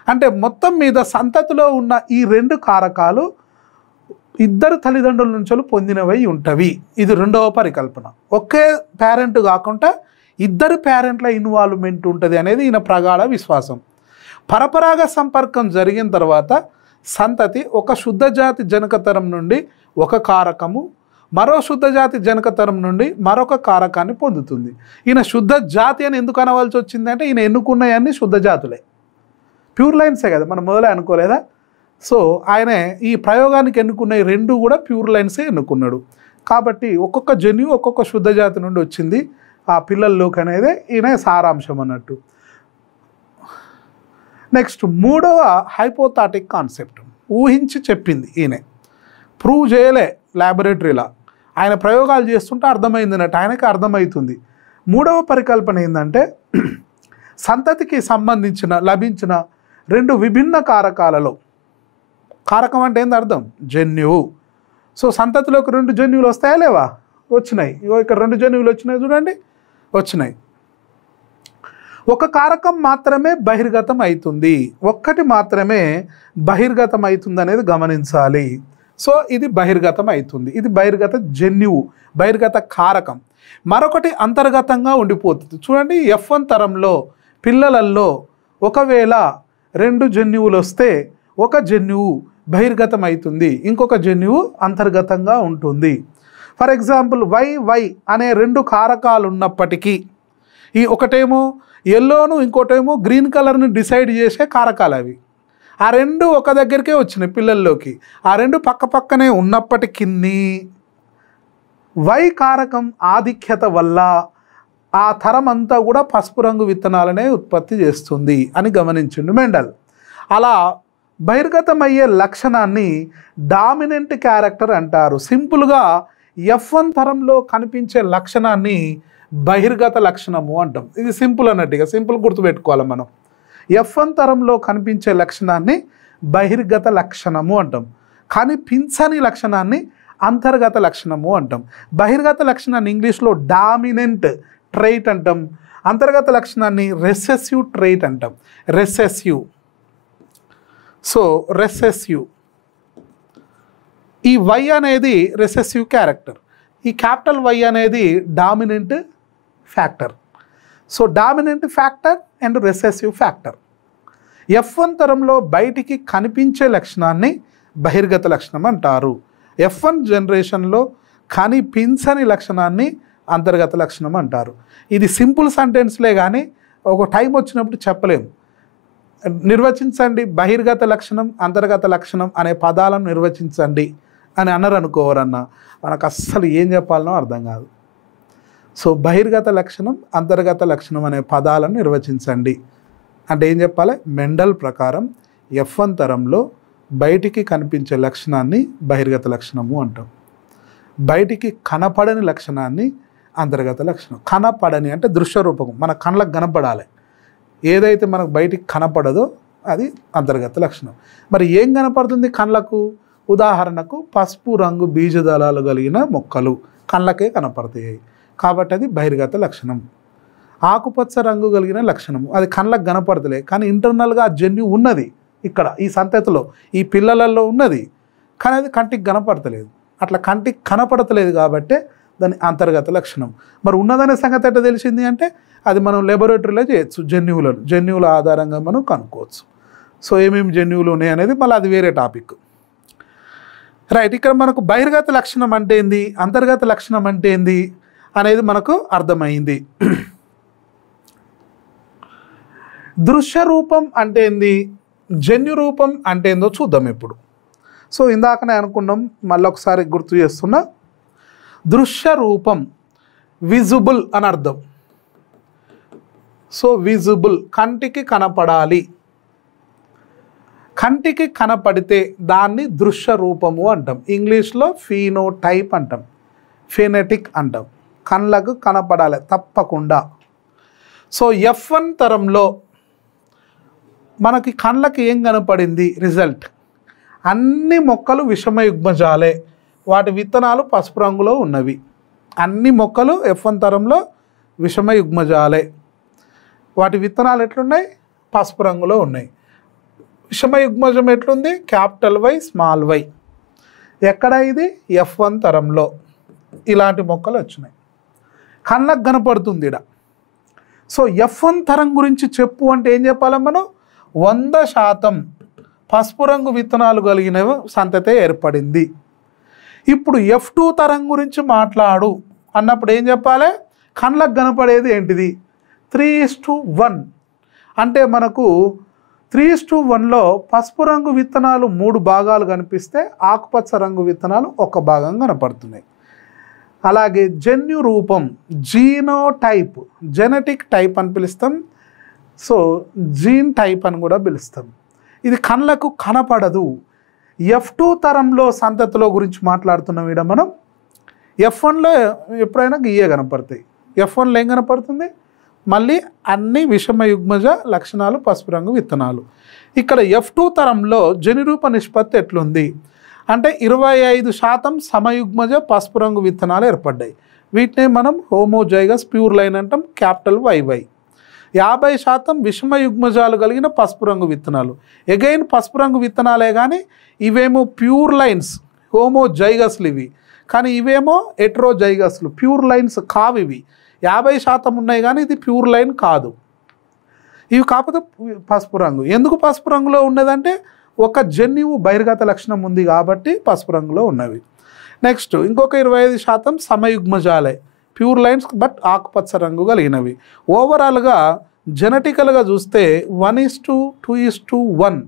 అంటే మొత్తం మీద సంతతిలో ఉన్న ఈ 2 కారకాలు ఇద్దరు తల్లిదండ్రుల నుంచి పొందినవై ఉంటవి. ఇది రెండవ పరికల్పన. ఒకే పేరెంట్ కాకుండా ఇద్దరు పేరెంట్ల ఇన్వాల్వ్మెంట్ ఉంటుంది అనేది ఈయన ప్రగాఢ విశ్వాసం. పరపరాగ సంపర్కం జరిగిన తర్వాత సంతతి ఒక శుద్ధజాతి జనకతరం నుండి ఒక కారకము, మరో శుద్ధజాతి జనకతరం నుండి మరొక కారకాన్ని పొందుతుంది. ఈయన శుద్ధ జాతి అని ఎందుకు అనవలసి వచ్చిందంటే ఈయన ఎన్నుకున్నవన్నీ శుద్ధ జాతులే, ప్యూర్ లైన్సే కదా, మనం మొదలే అనుకోలేదా? సో ఆయన ఈ ప్రయోగానికి ఎన్నుకున్న 2 కూడా ప్యూర్ లైన్సే ఎన్నుకున్నాడు. కాబట్టి ఒక్కొక్క జన్యు ఒక్కొక్క శుద్ధ జాతి నుండి వచ్చింది ఆ పిల్లల్లోకి అనేది ఈయన సారాంశం అన్నట్టు. నెక్స్ట్ మూడవ హైపోథాటిక్ కాన్సెప్ట్, ఊహించి చెప్పింది ఈయన, ప్రూవ్ చేయలే ల్యాబొరేటరీలా, ఆయన ప్రయోగాలు చేస్తుంటే అర్థమైంది అన్నట్టు, ఆయనకి అర్థమవుతుంది. మూడవ పరికల్పన ఏంటంటే సంతతికి సంబంధించిన లభించిన 2 విభిన్న కారకాలలో, కారకం అంటే ఏంది అర్థం? జన్యువు. సో సంతతిలోకి 2 జన్యువులు వస్తాయా లేవా? వచ్చినాయి. ఇక్కడ 2 జన్యువులు వచ్చినాయి చూడండి, వచ్చినాయి. ఒక కారకం మాత్రమే బహిర్గతం అవుతుంది, ఒక్కటి మాత్రమే బహిర్గతం అవుతుంది అనేది గమనించాలి. సో ఇది బహిర్గతం అవుతుంది, ఇది బహిర్గత జన్యువు, బహిర్గత కారకం. మరొకటి అంతర్గతంగా ఉండిపోతుంది. చూడండి F1 తరంలో పిల్లలల్లో ఒకవేళ 2 జన్యువులు వస్తే ఒక జన్యువు బహిర్గతం అవుతుంది, ఇంకొక జన్యువు అంతర్గతంగా ఉంటుంది. ఫర్ ఎగ్జాంపుల్ వై అనే 2 కారకాలు ఉన్నప్పటికీ, ఈ ఒకటేమో ఎల్లోను ఇంకోటేమో గ్రీన్ కలర్ని డిసైడ్ చేసే కారకాలు అవి. ఆ 2 ఒక దగ్గరికే వచ్చినాయి పిల్లల్లోకి. ఆ 2 పక్క పక్కనే ఉన్నప్పటికీ వై కారకం ఆధిక్యత వల్ల ఆ తరం అంతా కూడా పసుపు రంగు విత్తనాలనే ఉత్పత్తి చేస్తుంది అని గమనించిండు మెండల్. అలా బహిర్గతమయ్యే లక్షణాన్ని డామినెంట్ క్యారెక్టర్ అంటారు. సింపుల్గా F1 తరంలో కనిపించే లక్షణాన్ని బహిర్గత లక్షణము అంటాం. ఇది సింపుల్ అన్నట్టుగా, సింపుల్ గుర్తుపెట్టుకోవాలి మనం. F1 తరంలో కనిపించే లక్షణాన్ని బహిర్గత లక్షణము అంటాం, కానీ పింఛని లక్షణాన్ని అంతర్గత లక్షణము అంటాం. బహిర్గత లక్షణాన్ని ఇంగ్లీష్లో డామినెంట్ ట్రైట్ అంటాం, అంతర్గత లక్షణాన్ని రెసెసివ్ ట్రైట్ అంటాం. రెసెసివ్. సో రెసెసివ్, ఈ వై అనేది రెసెసివ్ క్యారెక్టర్, ఈ క్యాపిటల్ వై అనేది dominant factor. So dominant factor and recessive factor. F1 తరంలో బయటికి కనిపించే లక్షణాన్ని బహిర్గత లక్షణం అంటారు. F1 జనరేషన్లో కనిపించని లక్షణాన్ని అంతర్గత లక్షణం అంటారు. ఇది సింపుల్ సెంటెన్స్లే కానీ ఒక టైం వచ్చినప్పుడు చెప్పలేము. నిర్వచించండి, బహిర్గత లక్షణం అంతర్గత లక్షణం అనే పదాలను నిర్వచించండి అని అన్నారు అనుకోవరన్నా, మనకు అస్సలు ఏం చెప్పాలనో అర్థం కాదు. సో బహిర్గత లక్షణం అంతర్గత లక్షణం అనే పదాలను నిర్వచించండి అంటే ఏం చెప్పాలి? మెండల్ ప్రకారం F1 తరంలో బయటికి కనిపించే లక్షణాన్ని బహిర్గత లక్షణము అంటాం, బయటికి కనపడని లక్షణాన్ని అంతర్గత లక్షణం. కనపడని అంటే దృశ్య రూపకం, మన కళ్ళకు కనపడాలి. ఏదైతే మనకు బయటికి కనపడదో అది అంతర్గత లక్షణం. మరి ఏం కనపడుతుంది కళ్ళకు? ఉదాహరణకు పసుపు రంగు బీజదళాలు కలిగిన మొక్కలు కళ్ళకే కనపడతాయి కాబట్టి అది బహిర్గత లక్షణం. ఆకుపచ్చ రంగు కలిగిన లక్షణము అది కళ్ళకు కనపడతలే కానీ ఇంటర్నల్గా ఆ జన్యు ఉన్నది, ఇక్కడ ఈ సంతతిలో ఈ పిల్లలలో ఉన్నది కానీ అది కంటికి కనపడతలేదు. అట్లా కంటికి కనపడతలేదు కాబట్టి దాని అంతర్గత లక్షణం. మరి ఉన్నదనే సంగతి ఎట్లా తెలిసింది అంటే అది మనం లెబొరేటరీలో చేయొచ్చు, జన్యువుల ఆధారంగా మనం కనుక్కోవచ్చు. సో ఏమేమి జన్యువులు ఉన్నాయి అనేది మళ్ళీ అది వేరే టాపిక్. రైట్, ఇక్కడ మనకు బహిర్గత లక్షణం అంటే ఏంది, అంతర్గత లక్షణం అంటే ఏంది అనేది మనకు అర్థమైంది. దృశ్య రూపం అంటే ఏంది, జన్యు రూపం అంటే ఏందో చూద్దాం ఇప్పుడు. సో ఇందాకనే అనుకున్నాం, మళ్ళీ ఒకసారి గుర్తు చేస్తున్నా. దృశ్య రూపం విజిబుల్ అని అర్థం. సో విజిబుల్ కంటికి కనపడాలి, కంటికి కనపడితే దాన్ని దృశ్య రూపము అంటాం. ఇంగ్లీష్లో ఫీనోటైప్ అంటాం, ఫెనెటిక్ అంటాం. కళ్ళకు కనపడాలి తప్పకుండా. సో F1 తరంలో మనకి కళ్ళకి ఏం కనపడింది? రిజల్ట్ అన్ని మొక్కలు విషమయుగ్మజాలే, వాటి విత్తనాలు పసుపు రంగులో ఉన్నవి. అన్ని మొక్కలు F1 తరంలో విషమయుగ్మజాలే, వాటి విత్తనాలు ఎట్లున్నాయి? పసుపు రంగులో ఉన్నాయి. విషమయుగ్మజం ఎట్లుంది? Capital Y small Y. ఎక్కడ ఇది? F1 తరంలో ఇలాంటి మొక్కలు వచ్చినాయి, కళ్ళకు కనపడుతుంది ఇక్కడ. సో F1 తరం గురించి చెప్పు అంటే ఏం చెప్పాలి మనం? 100% పసుపు రంగు విత్తనాలు కలిగిన సంతతే ఏర్పడింది. ఇప్పుడు F2 తరం గురించి మాట్లాడు అన్నప్పుడు ఏం చెప్పాలి? కళ్ళకు కనపడేది ఏంటిది? 3:1 అంటే మనకు 3:1లో పసుపు రంగు విత్తనాలు 3 భాగాలు కనిపిస్తే ఆకుపచ్చ రంగు విత్తనాలు 1 భాగం కనపడుతున్నాయి. అలాగే జన్యు రూపం జీనోటైప్, జెనెటిక్ టైప్ అని పిలుస్తాం. సో జీన్ టైప్ అని కూడా పిలుస్తాం. ఇది కళ్ళకు కనపడదు. F2 తరంలో సంతతిలో గురించి మాట్లాడుతున్నాం ఇక్కడ మనం. F1లో ఎప్పుడైనా గియ్యే కనపడతాయి. F1లో ఏం కనపడుతుంది? మళ్ళీ అన్ని విషమయుగ్మజ లక్షణాలు పసుపు రంగు విత్తనాలు. ఇక్కడ F2 తరంలో జన్యురూప నిష్పత్తి ఎట్లుంది అంటే 25% సమయుగ్మజ పసుపు రంగు విత్తనాలు ఏర్పడ్డాయి. వీటినే మనం హోమోజైగస్ ప్యూర్ లైన్ అంటాం, క్యాపిటల్ YY. 50% విషమయుగ్మజాలు కలిగిన పసుపు రంగు విత్తనాలు. ఎగైన్ పసుపు రంగు విత్తనాలే కానీ ఇవేమో ప్యూర్ లైన్స్, హోమోజైగస్లు ఇవి. కానీ ఇవేమో హెట్రోజైగస్లు, ప్యూర్ లైన్స్ కావు ఇవి. 50% ఉన్నాయి కానీ ఇది ప్యూర్ లైన్ కాదు. ఇవి కాకపోతే పసుపు రంగు. ఎందుకు పసుపు రంగులో ఉన్నదంటే ఒక జన్యువు బహిర్గత లక్షణం ఉంది కాబట్టి పసుపు రంగులో ఉన్నవి. నెక్స్ట్ ఇంకొక 25% సమయుగ్మజాలే, ప్యూర్ లైన్స్ బట్ ఆకుపచ్చ రంగు కలిగినవి. ఓవరాల్గా జెనెటికల్గా చూస్తే 1:2:1.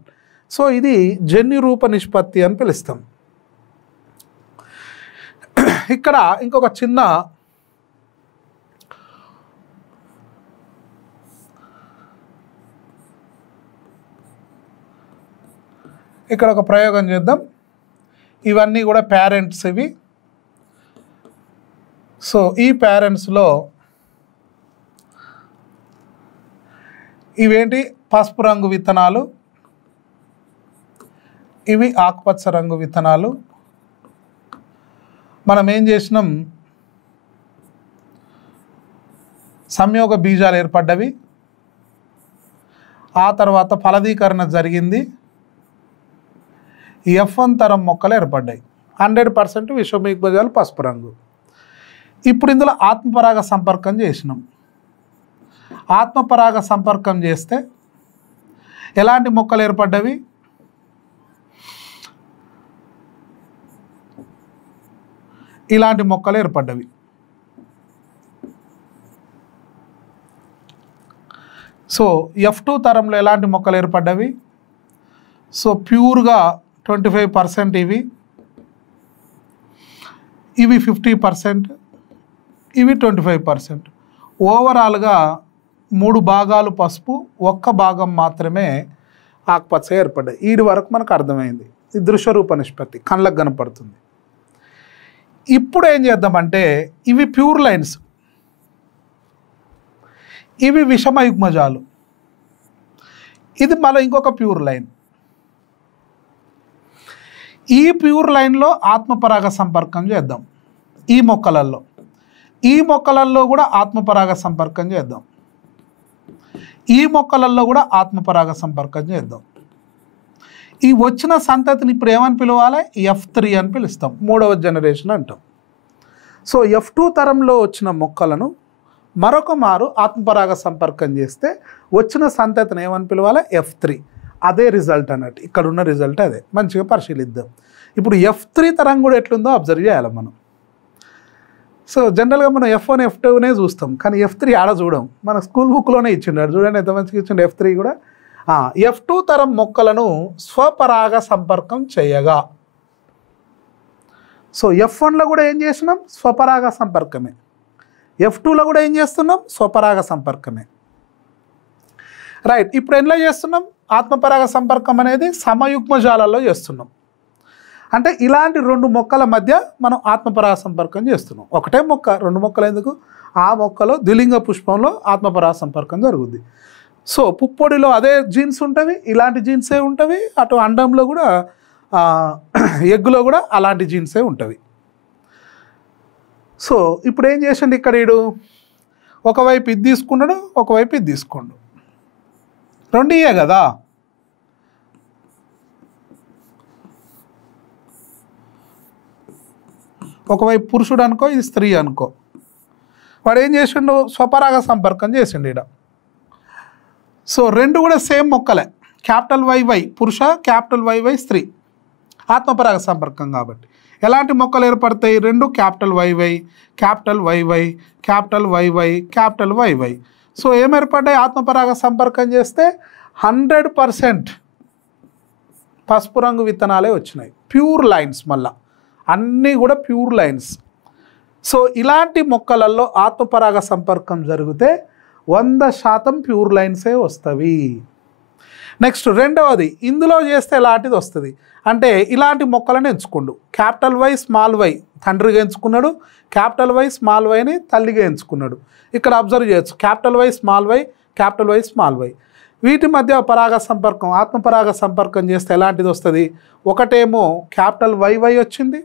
సో ఇది జన్యురూప నిష్పత్తి అని పిలుస్తాం. ఇక్కడ ఇంకొక చిన్న ఇక్కడ ఒక ప్రయోగం చేద్దాం. ఇవన్నీ కూడా పేరెంట్స్ ఇవి. సో ఈ పేరెంట్స్లో ఇవేంటి? పసుపు రంగు విత్తనాలు, ఇవి ఆకుపచ్చ రంగు విత్తనాలు. మనం ఏం చేసినాం? సంయోగ బీజాలు ఏర్పడ్డవి, ఆ తర్వాత ఫలదీకరణ జరిగింది, F1 తరం మొక్కలు ఏర్పడ్డాయి. 100% విషమయుగ్మజాలు పసుపు రంగు. ఇప్పుడు ఇందులో ఆత్మపరాగ సంపర్కం చేసినాం. ఆత్మపరాగ సంపర్కం చేస్తే ఎలాంటి మొక్కలు ఏర్పడ్డవి? ఇలాంటి మొక్కలు ఏర్పడ్డవి. సో సో F2 తరంలో ఎలాంటి మొక్కలు ఏర్పడ్డవి? సో ప్యూర్గా 25% ఇవి 50%, ఇవి 25%. ఓవరాల్గా 3 భాగాలు పసుపు, 1 భాగం మాత్రమే ఆకుపచ్చ ఏర్పడ్డాయి. వీడి వరకు మనకు అర్థమైంది. ఇది దృశ్యరూప నిష్పత్తి కళ్ళకు కనపడుతుంది. ఇప్పుడు ఏం చేద్దామంటే ఇవి ప్యూర్ లైన్స్, ఇవి విషమ యుగ్మజాలు, ఇది మళ్ళీ ఇంకొక ప్యూర్ లైన్. ఈ ప్యూర్ లైన్లో ఆత్మపరాగ సంపర్కం చేద్దాం. ఈ మొక్కలలో కూడా ఆత్మపరాగ సంపర్కం చేద్దాం. ఈ మొక్కలలో కూడా ఆత్మపరాగ సంపర్కం చేద్దాం. ఈ వచ్చిన సంతతిని ఇప్పుడు ఏమని పిలవాలి? F3 అని పిలుస్తాం, 3వ జనరేషన్ అంటాం. సో F2 తరంలో వచ్చిన మొక్కలను మరొక మారు ఆత్మపరాగ సంపర్కం చేస్తే వచ్చిన సంతతిని ఏమని పిలవాలి? F3. అదే రిజల్ట్ అన్నట్టు, ఇక్కడ ఉన్న రిజల్ట్ అదే. మంచిగా పరిశీలిద్దాం. ఇప్పుడు F3 తరం కూడా ఎట్లుందో అబ్జర్వ్ చేయాలి మనం. సో జనరల్గా మనం F1 F2నే చూస్తాం, కానీ F3 ఆడ చూడం. మన స్కూల్ బుక్లోనే ఇచ్చిండు, చూడండి ఎంత మంచిగా ఇచ్చిండు F3 కూడా. F2 తరం మొక్కలను స్వపరాగ సంపర్కం చేయగా, సో F1లో కూడా ఏం చేస్తున్నాం? స్వపరాగ సంపర్కమే. F2లో కూడా ఏం చేస్తున్నాం? స్వపరాగ సంపర్కమే. రైట్. ఇప్పుడు ఎలా చేస్తున్నాం? ఆత్మపరాగ సంపర్కం అనేది సమయుగ్మజాలలో చేస్తున్నాం. అంటే ఇలాంటి 2 మొక్కల మధ్య మనం ఆత్మపరాగ సంపర్కం చేస్తున్నాం. ఒకటే మొక్క, 2 మొక్కలు ఎందుకు? ఆ మొక్కలో ద్విలింగ పుష్పంలో ఆత్మపరాగ సంపర్కం జరుగుద్ది. సో పుప్పొడిలో అదే జీన్స్ ఉంటవి, ఇలాంటి జీన్సే ఉంటవి. అటు అండంలో కూడా ఎగ్గులో కూడా అలాంటి జీన్సే ఉంటవి. సో ఇప్పుడు ఏం చేసిండు ఇక్కడ? వీడు ఒకవైపు ఇది తీసుకున్నాడు, ఒకవైపు ఇది తీసుకోండు, 2 ఇయే కదా. ఒకవైపు పురుషుడు అనుకో, ఇది స్త్రీ అనుకో. వాడు ఏం చేసిండు? స్వపరాగ సంపర్కం చేసిండు ఇక్కడ. సో 2 కూడా సేమ్ మొక్కలే, YY పురుష, YY స్త్రీ, ఆత్మపరాగ సంపర్కం కాబట్టి. ఎలాంటి మొక్కలు ఏర్పడతాయి? 2 YY, YY. సో ఏం ఏర్పడ్డాయి? ఆత్మపరాగ సంపర్కం చేస్తే 100% పసుపు రంగు విత్తనాలే వచ్చినాయి. ప్యూర్ లైన్స్, మళ్ళా అన్నీ కూడా ప్యూర్ లైన్స్. సో ఇలాంటి మొక్కలలో ఆత్మపరాగ సంపర్కం జరిగితే 100% ప్యూర్ లైన్సే వస్తవి. నెక్స్ట్ రెండవది, ఇందులో చేస్తే ఎలాంటిది వస్తుంది అంటే ఇలాంటి మొక్కలను ఎంచుకోండు. YY తండ్రిగా ఎంచుకున్నాడు, YYని తల్లిగా ఎంచుకున్నాడు. ఇక్కడ అబ్జర్వ్ చేయొచ్చు, YY వీటి మధ్య పరాగ సంపర్కం, ఆత్మపరాగ సంపర్కం చేస్తే ఎలాంటిది వస్తుంది? ఒకటేమో YY వచ్చింది,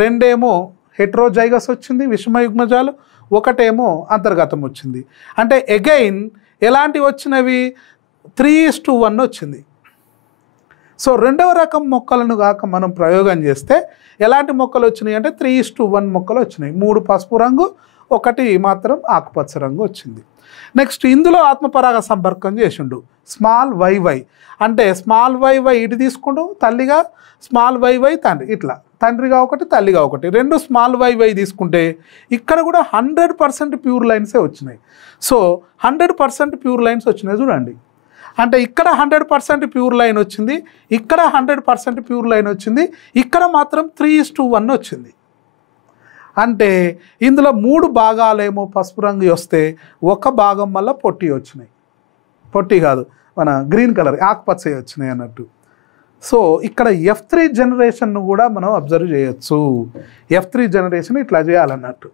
2 హెట్రోజైగస్ వచ్చింది విషమయుగ్మజాలు, 1 అంతర్గతం వచ్చింది. అంటే అగైన్ ఎలాంటివి వచ్చినవి? 3:1 వచ్చింది. సో 2వ రకం మొక్కలను కాక మనం ప్రయోగం చేస్తే ఎలాంటి మొక్కలు వచ్చినాయి అంటే 3:1 మొక్కలు వచ్చినాయి. 3 పసుపు రంగు, 1 మాత్రం ఆకుపచ్చ రంగు వచ్చింది. నెక్స్ట్ ఇందులో ఆత్మపరాగ సంపర్కం చేసిండు YY. అంటే YY ఇటు తీసుకుంటూ తల్లిగా, YY తండ్రి, ఇట్లా తండ్రిగా 1 తల్లిగా 1, 2 YY తీసుకుంటే ఇక్కడ కూడా 100% ప్యూర్ లైన్సే వచ్చినాయి. సో 100% ప్యూర్ లైన్స్ వచ్చినాయి చూడండి. అంటే ఇక్కడ 100% ప్యూర్ లైన్ వచ్చింది, ఇక్కడ 100% ప్యూర్ లైన్ వచ్చింది, ఇక్కడ మాత్రం 3:1 వచ్చింది. అంటే ఇందులో 3 భాగాలేమో పసుపు రంగు వస్తే 1 భాగం వల్ల పొట్టి వచ్చినాయి. పొట్టి కాదు, మన గ్రీన్ కలర్ ఆకుపచ్చ వచ్చినాయి అన్నట్టు. సో ఇక్కడ F3 జనరేషన్ను కూడా మనం అబ్జర్వ్ చేయొచ్చు. F3 జనరేషన్ ఇట్లా చేయాలన్నట్టు.